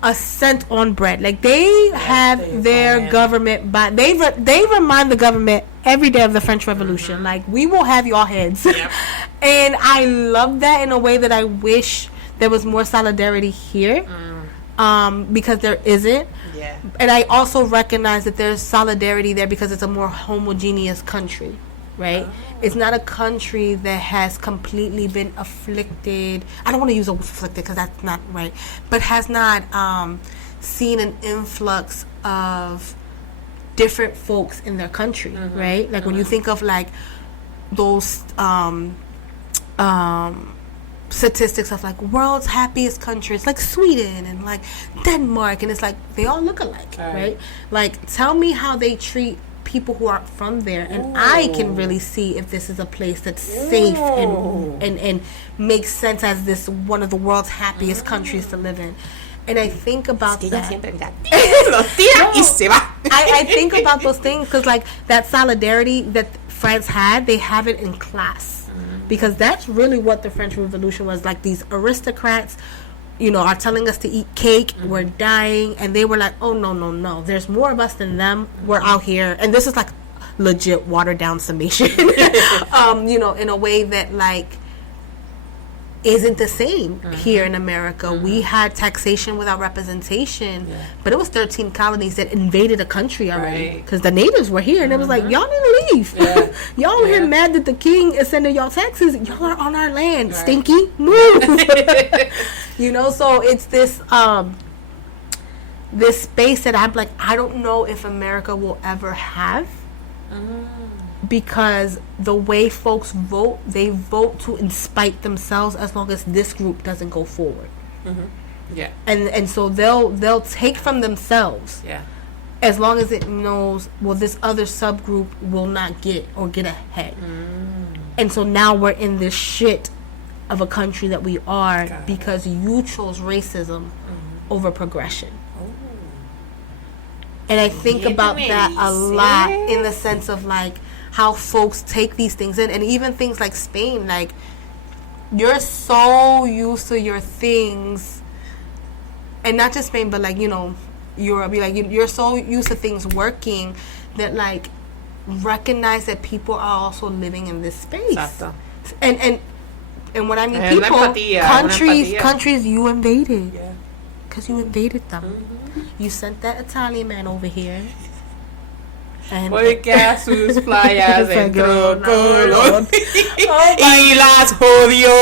a cent on bread. Like, they have their government, they remind the government every day of the French Revolution. Like, we will have y'all heads. Yep. And I love that in a way that I wish there was more solidarity here. Because there isn't. Yeah. And I also recognize that there's solidarity there because it's a more homogeneous country, right? Oh. It's not a country that has completely been afflicted. I don't want to use afflicted because that's not right. But has not seen an influx of different folks in their country, right? Like when you think of like those statistics of like world's happiest countries, like Sweden and like Denmark, and it's like they all look alike, right? Like, tell me how they treat people who aren't from there, and I can really see if this is a place that's safe and makes sense as this one of the world's happiest countries to live in. And I think about that. I think about those things because, like, that solidarity that France had, they have it in class. Because that's really what the French Revolution was. Like, these aristocrats, you know, are telling us to eat cake. We're dying. And they were like, oh, no. There's more of us than them. We're out here. And this is, like, legit watered-down summation. You know, in a way that, like, isn't the same here in America. We had taxation without representation, but it was 13 colonies that invaded a country already because the natives were here, and it was like, y'all need to leave. Y'all were here mad that the king is sending y'all taxes. Y'all are on our land. Stinky, move. You know, so it's this this space that I'm like, I don't know if America will ever have. Because the way folks vote, they vote to spite themselves as long as this group doesn't go forward. Yeah. And so they'll take from themselves. Yeah. As long as it knows, well, this other subgroup will not get ahead. And so now we're in this shit of a country that we are because you chose racism over progression. And I think about that a lot in the sense of like how folks take these things in, and even things like Spain, like you're so used to your things, and not just Spain, but like, you know, Europe, like you're so used to things working that like recognize that people are also living in this space. Exacto. And when I mean people, countries you invaded, because you invaded them. You sent that Italian man over here. Porque a sus playas entró colón y las jodió.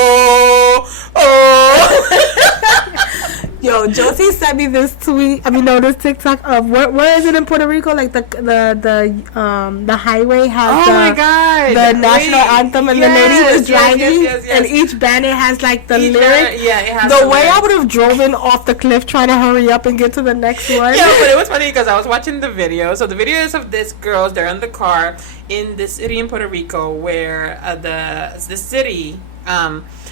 Yo, Josie sent me this tweet. This TikTok of where is it in Puerto Rico? Like the highway has the national anthem, and the lady was driving, and each banner has like the lyric. It has the way I would have driven off the cliff trying to hurry up and get to the next one. Yeah, but it was funny because I was watching the video. So the video is of this girls. They're in the car in the city in Puerto Rico where the city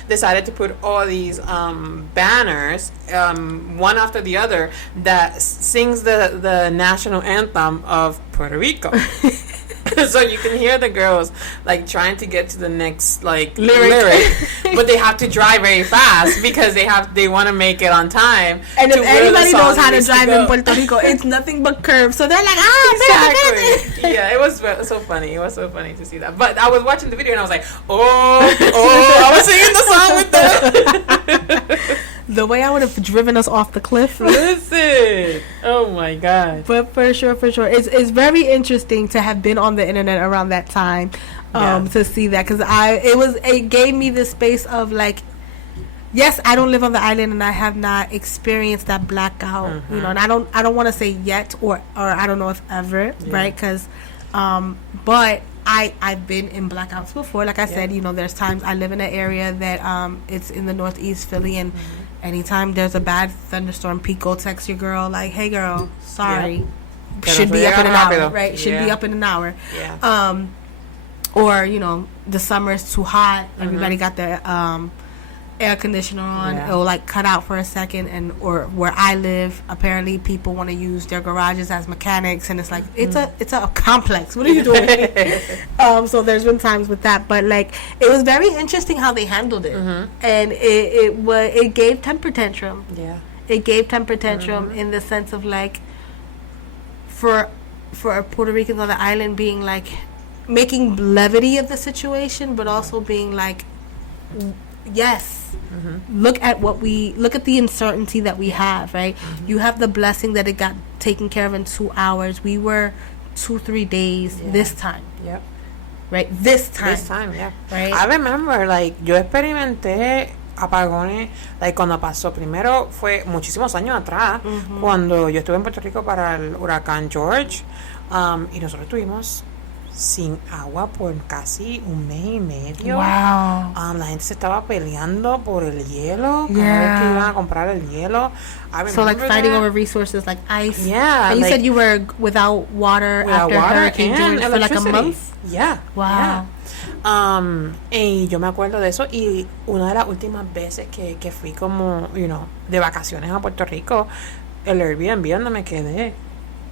decided to put all these banners, one after the other, that sings the national anthem of Puerto Rico. So you can hear the girls like trying to get to the next like lyric, but they have to drive very fast because they want to make it on time. And if anybody knows how to drive in Puerto Rico, it's nothing but curves. So they're like, exactly. Yeah, it was so funny. It was so funny to see that. But I was watching the video and I was like, I was singing the song with them. The way I would have driven us off the cliff. Listen. Oh my God. But for sure. It's very interesting to have been on the internet around that time to see that. Because it gave me the space of like, yes, I don't live on the island and I have not experienced that blackout. You know, and I don't want to say yet or I don't know if ever, right? Because, but I've been in blackouts before. Like I said, you know, there's times I live in an area that it's in the Northeast Philly, and anytime there's a bad thunderstorm, Pico texts your girl like, "Hey girl, sorry, should be up in an hour, right? Should be up in an hour." Yeah. Or you know, the summer is too hot. Everybody got their air conditioner on. It'll like cut out for a second, or where I live, apparently people want to use their garages as mechanics, and it's like it's a complex. What are you doing? So there's been times with that, but like it was very interesting how they handled it, and it gave temper tantrum. Yeah, it gave temper tantrum in the sense of like for Puerto Ricans on the island being like, making levity of the situation, but also being like, yes, look at the uncertainty that we have, right? You have the blessing that it got taken care of in 2 hours. We were 2-3 days this time. Yep. Right? This time, yeah. Right? I remember, like, yo experimenté apagones, like, cuando pasó. Primero fue muchísimos años atrás, cuando yo estuve en Puerto Rico para el huracán George, y nosotros estuvimos sin agua por casi 1 mes y medio. Wow. La gente se estaba peleando por el hielo, cada vez que iban a comprar el hielo. So like fighting over resources like ice. Yeah. And you like, said you were without water after Hurricane George for like a month? Yeah. Wow. Yeah. Y yo me acuerdo de eso, y una de las últimas veces que fui como, de vacaciones a Puerto Rico, el Airbnb donde me quedé,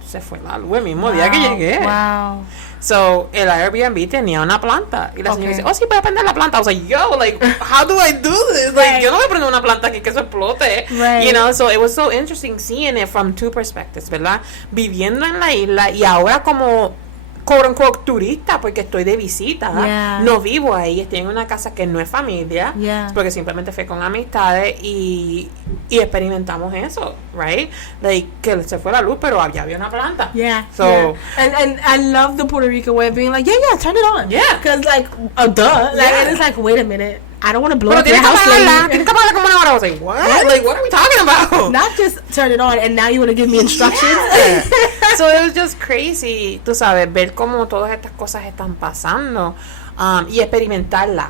se fue la luz el mismo día que llegué. Wow. So, el Airbnb tenía una planta. Y la señora dice, sí, puedes prender la planta. I was like, yo, like, how do I do this? Like, yo no voy a prender una planta aquí que eso explote. Right. So it was so interesting seeing it from two perspectives, ¿verdad? Viviendo en la isla y ahora como quote unquote turista, porque estoy de visita. No vivo ahí, estoy en una casa que no es familia, porque simplemente fui con amistades y experimentamos eso, right? Like, que se fue la luz, pero ya había una planta. So, and I love the Puerto Rican way of being like, turn it on. Because like, duh. Like, and it's like, wait a minute. I don't want to blow up your house. Tienes que pagarla como una hora. I was like, what? Like, what are we talking about? Not just turn it on and now you want to give me instructions. So it was just crazy, tú sabes, ver cómo todas estas cosas están pasando. Y experimentarlas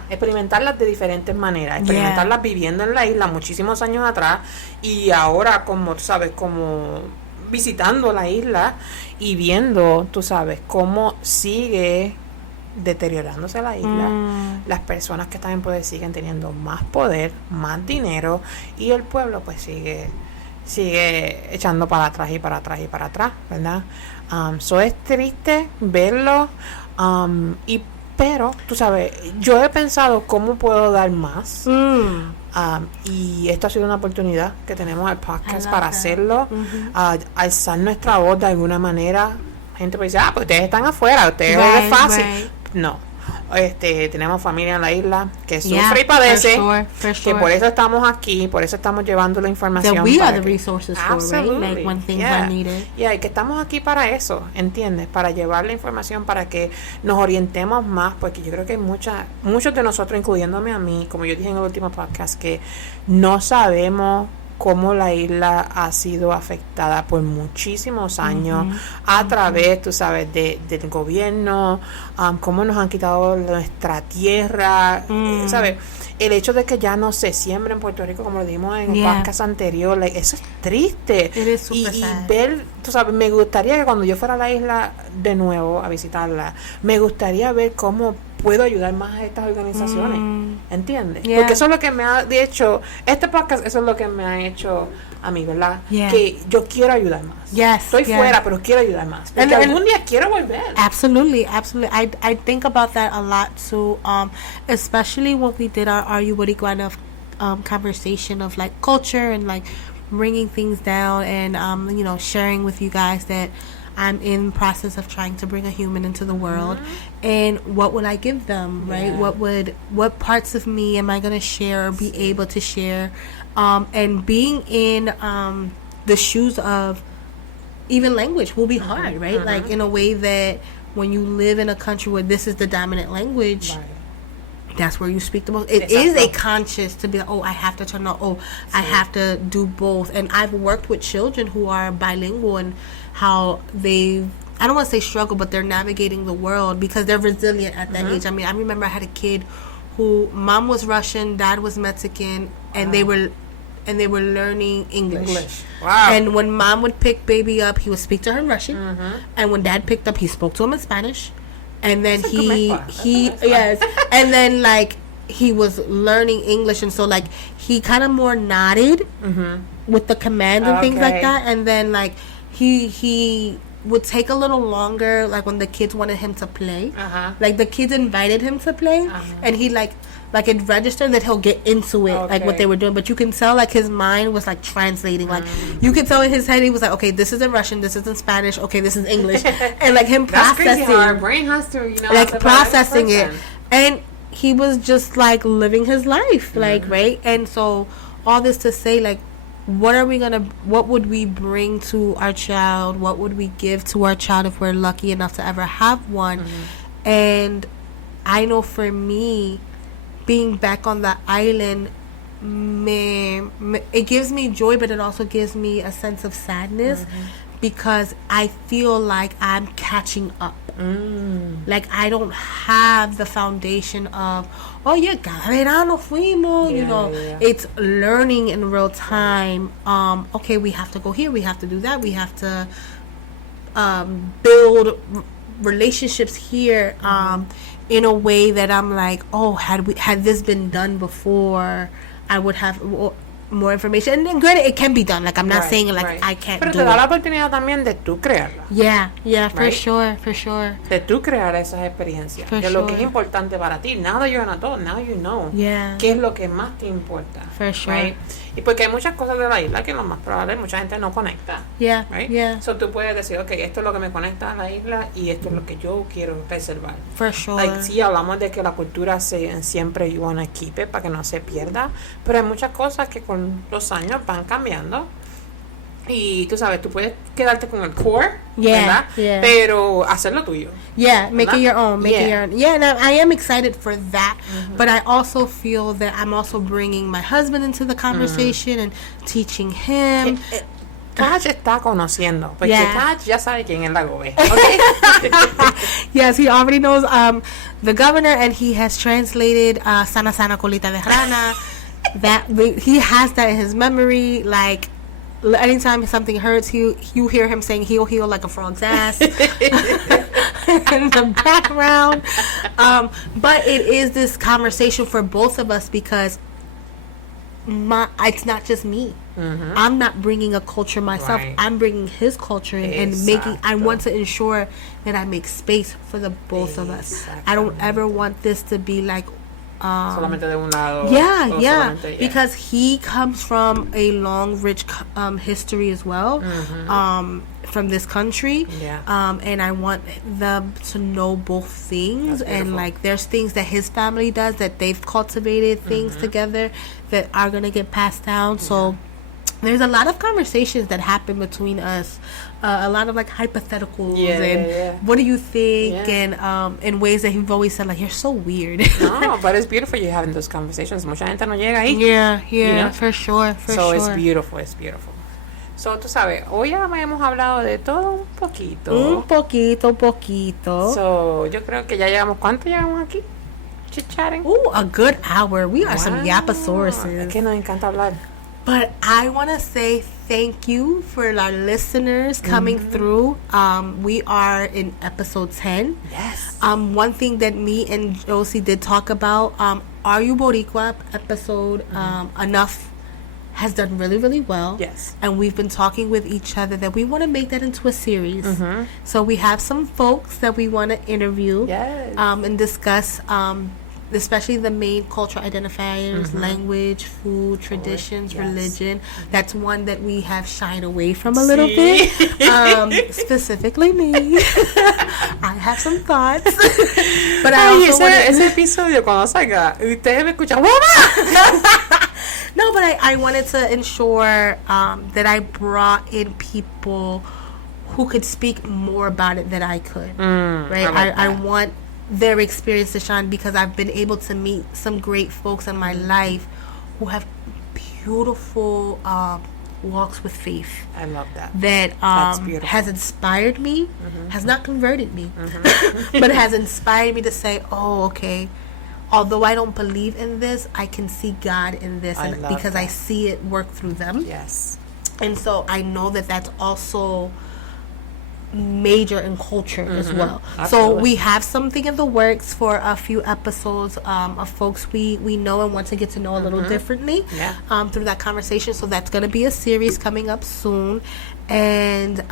de diferentes maneras, experimentarlas viviendo en la isla muchísimos años atrás y ahora como, tú sabes, como visitando la isla y viendo, tú sabes, cómo sigue deteriorándose la isla, las personas que están en poder siguen teniendo más poder, más dinero, y el pueblo pues sigue echando para atrás y para atrás y para atrás, ¿verdad? So es triste verlo, pero tú sabes, yo he pensado cómo puedo dar más, y esto ha sido una oportunidad que tenemos al podcast para hacerlo, alzar nuestra voz de alguna manera. Gente puede decir, pues ustedes están afuera, ustedes es fácil. No, tenemos familia en la isla que sufre y padece, for sure. Que por eso estamos aquí, por eso estamos llevando la información. That we are the resources for, right? Like when things are needed. Y que estamos aquí para eso, ¿entiendes? Para llevar la información, para que nos orientemos más, porque yo creo que hay muchos de nosotros, incluyéndome a mí, como yo dije en el último podcast, que no sabemos cómo la isla ha sido afectada por muchísimos años a través, tú sabes, del gobierno, cómo nos han quitado nuestra tierra, ¿sabes? El hecho de que ya no se siembra en Puerto Rico, como lo dijimos en el podcast anterior, like, eso es triste. Y ver, tú sabes, me gustaría que cuando yo fuera a la isla de nuevo a visitarla, me gustaría ver cómo puedo ayudar más a estas organizaciones, ¿entiendes? Porque eso es lo que me ha hecho, este podcast, eso es lo que me ha hecho a mí, ¿verdad? Que yo quiero ayudar más. Estoy fuera, pero quiero ayudar más. Porque algún día quiero volver. Absolutely. I think about that a lot too, especially when we did our Are You Boricua conversation of like culture and like bringing things down and, sharing with you guys that I'm in the process of trying to bring a human into the world, and what would I give them, right? What parts of me am I going to share or be able to share, and being in the shoes of even language will be hard, right? Like in a way that when you live in a country where this is the dominant language, that's where you speak the most. It is a conscious to be like, I have to turn on, I have to do both. And I've worked with children who are bilingual and how I don't want to say struggle, but they're navigating the world because they're resilient at that age. I mean, I remember I had a kid who mom was Russian, dad was Mexican, and they were learning English. Wow. And when mom would pick baby up, he would speak to her in Russian, and when dad picked up, he spoke to him in Spanish. And then he and then like he was learning English, and so like he kind of more nodded with the commands and things like that, and then like he would take a little longer, like when the kids wanted him to play. Like the kids invited him to play, and he like it registered that he'll get into it, like what they were doing. But you can tell like his mind was like translating. Like you could tell in his head he was like, okay, this is in Russian, this is in Spanish, okay, this is English, and like him processing. That's crazy how our brain has to, you know, like processing it, and he was just like living his life, like right. And so all this to say, like, what would we bring to our child? What would we give to our child if we're lucky enough to ever have one? And I know for me, being back on the island, it gives me joy, but it also gives me a sense of sadness because I feel like I'm catching up. Like I don't have the foundation of, oh yeah, cada verano fuimos, you know. It's learning in real time. Okay, we have to go here, we have to do that, we have to build relationships here in a way that I'm like, oh, had this been done before, I would have more information. And granted, it can be done. Like I'm not saying like I can't do it. Pero te da la oportunidad también de tú crearla. Yeah, for sure. De tú crear esas experiencias. De lo que es importante para ti. Now that you're an adult, now you know. ¿Qué es lo que más te importa? For sure. Right? Y porque hay muchas cosas de la isla que lo más probable mucha gente no conecta. Right? So tú puedes decir, okay, esto es lo que me conecta a la isla y esto es lo que yo quiero preservar. For sure. Like, sí, hablamos de que la cultura siempre you wanna keep it para que no se pierda, pero hay muchas cosas que con los años van cambiando. Y tú sabes, tú puedes quedarte con el core, ¿verdad? Pero hacerlo tuyo. Make it your own. Make it your own. Yeah, and I am excited for that. But I also feel that I'm also bringing my husband into the conversation and teaching him. Taj está conociendo, porque Taj ya sabe quién es la gobe. Okay? Yes, he already knows the governor, and he has translated Sana Sana Colita de Rana. That he has that in his memory, like. Anytime something hurts, you hear him saying "heal, heal" like a frog's ass in the background. But it is this conversation for both of us because it's not just me. I'm not bringing a culture myself. I'm bringing his culture in and making. I want to ensure that I make space for the both of us. I don't ever want this to be like. Solamente de un lado. Because he comes from a long, rich history as well, from this country. And I want them to know both things. And like, there's things that his family does that they've cultivated things together that are gonna get passed down. So there's a lot of conversations that happen between us. A lot of like hypotheticals and what do you think and in ways that he's always said like you're so weird. No, but it's beautiful you having those conversations. Mucha gente no llega ahí. You know? For sure. So it's beautiful. So tú sabes, hoy ya hemos hablado de todo un poquito. Un poquito. So yo creo que ya llegamos. ¿Cuánto llegamos aquí? Chit-chatting. A good hour. We are some yapasauruses. Es que nos encanta hablar. But I want to say thank you for our listeners coming through. We are in episode 10. Yes. One thing that me and Josie did talk about, Are You Boricua episode, Enough has done really, really well. Yes. And we've been talking with each other that we want to make that into a series. So we have some folks that we want to interview and discuss especially the main cultural identifiers, language, food, traditions, religion. That's one that we have shied away from a little bit. Specifically me. I have some thoughts. But I also ese episodio cuando salga, ustedes me escuchan. No, but I wanted to ensure that I brought in people who could speak more about it than I could. Right? I want their experience to shine because I've been able to meet some great folks in my life who have beautiful walks with faith. I love that. That has inspired me, has not converted me, but has inspired me to say, oh, okay, although I don't believe in this, I can see God in this because I see it work through them. Yes. And so I know that that's also major in culture as well. Absolutely. So we have something in the works for a few episodes of folks we know and want to get to know a little differently through that conversation. So that's going to be a series coming up soon. And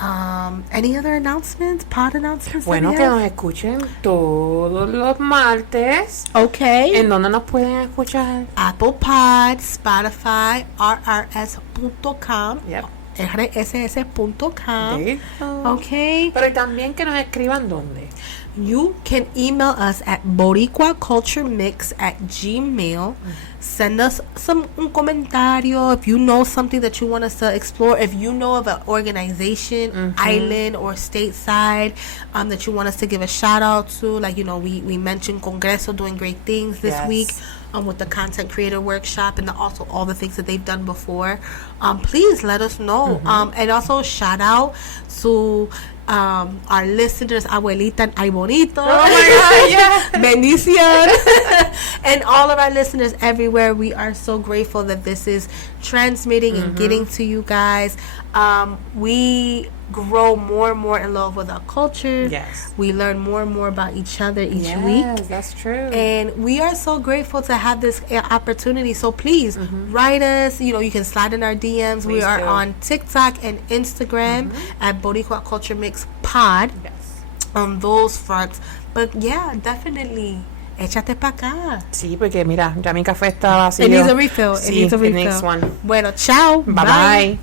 any other announcements? Pod announcements? Bueno, que nos escuchen todos los martes. Okay. ¿En dónde nos pueden escuchar? Apple Pod, Spotify, rrs.com. Yep. rss.com. There you go. Okay. Pero también que nos escriban dónde. You can email us at boricuaculturemix@gmail. Send us un comentario if you know something that you want us to explore. If you know of an organization, island or stateside that you want us to give a shout out to, like, you know, we mentioned Congreso doing great things this week with the content creator workshop and also all the things that they've done before. Please let us know. And also shout out to our listeners, Abuelita and Ay Bonito. Oh my God, yeah. Bendición. And all of our listeners everywhere. We are so grateful that this is transmitting and getting to you guys. We grow more and more in love with our culture. Yes. We learn more and more about each other each week. Yes, that's true. And we are so grateful to have this opportunity. So please write us. You know, you can slide in our DMs. We are on TikTok and Instagram at Boricua Culture Mix Pod. Yes. On those fronts. But yeah, definitely. Échate pa' acá. Sí, porque mira, ya mi café está vacío. It needs a refill. Sí, it needs a refill. It needs one. Bueno, chao. Bye.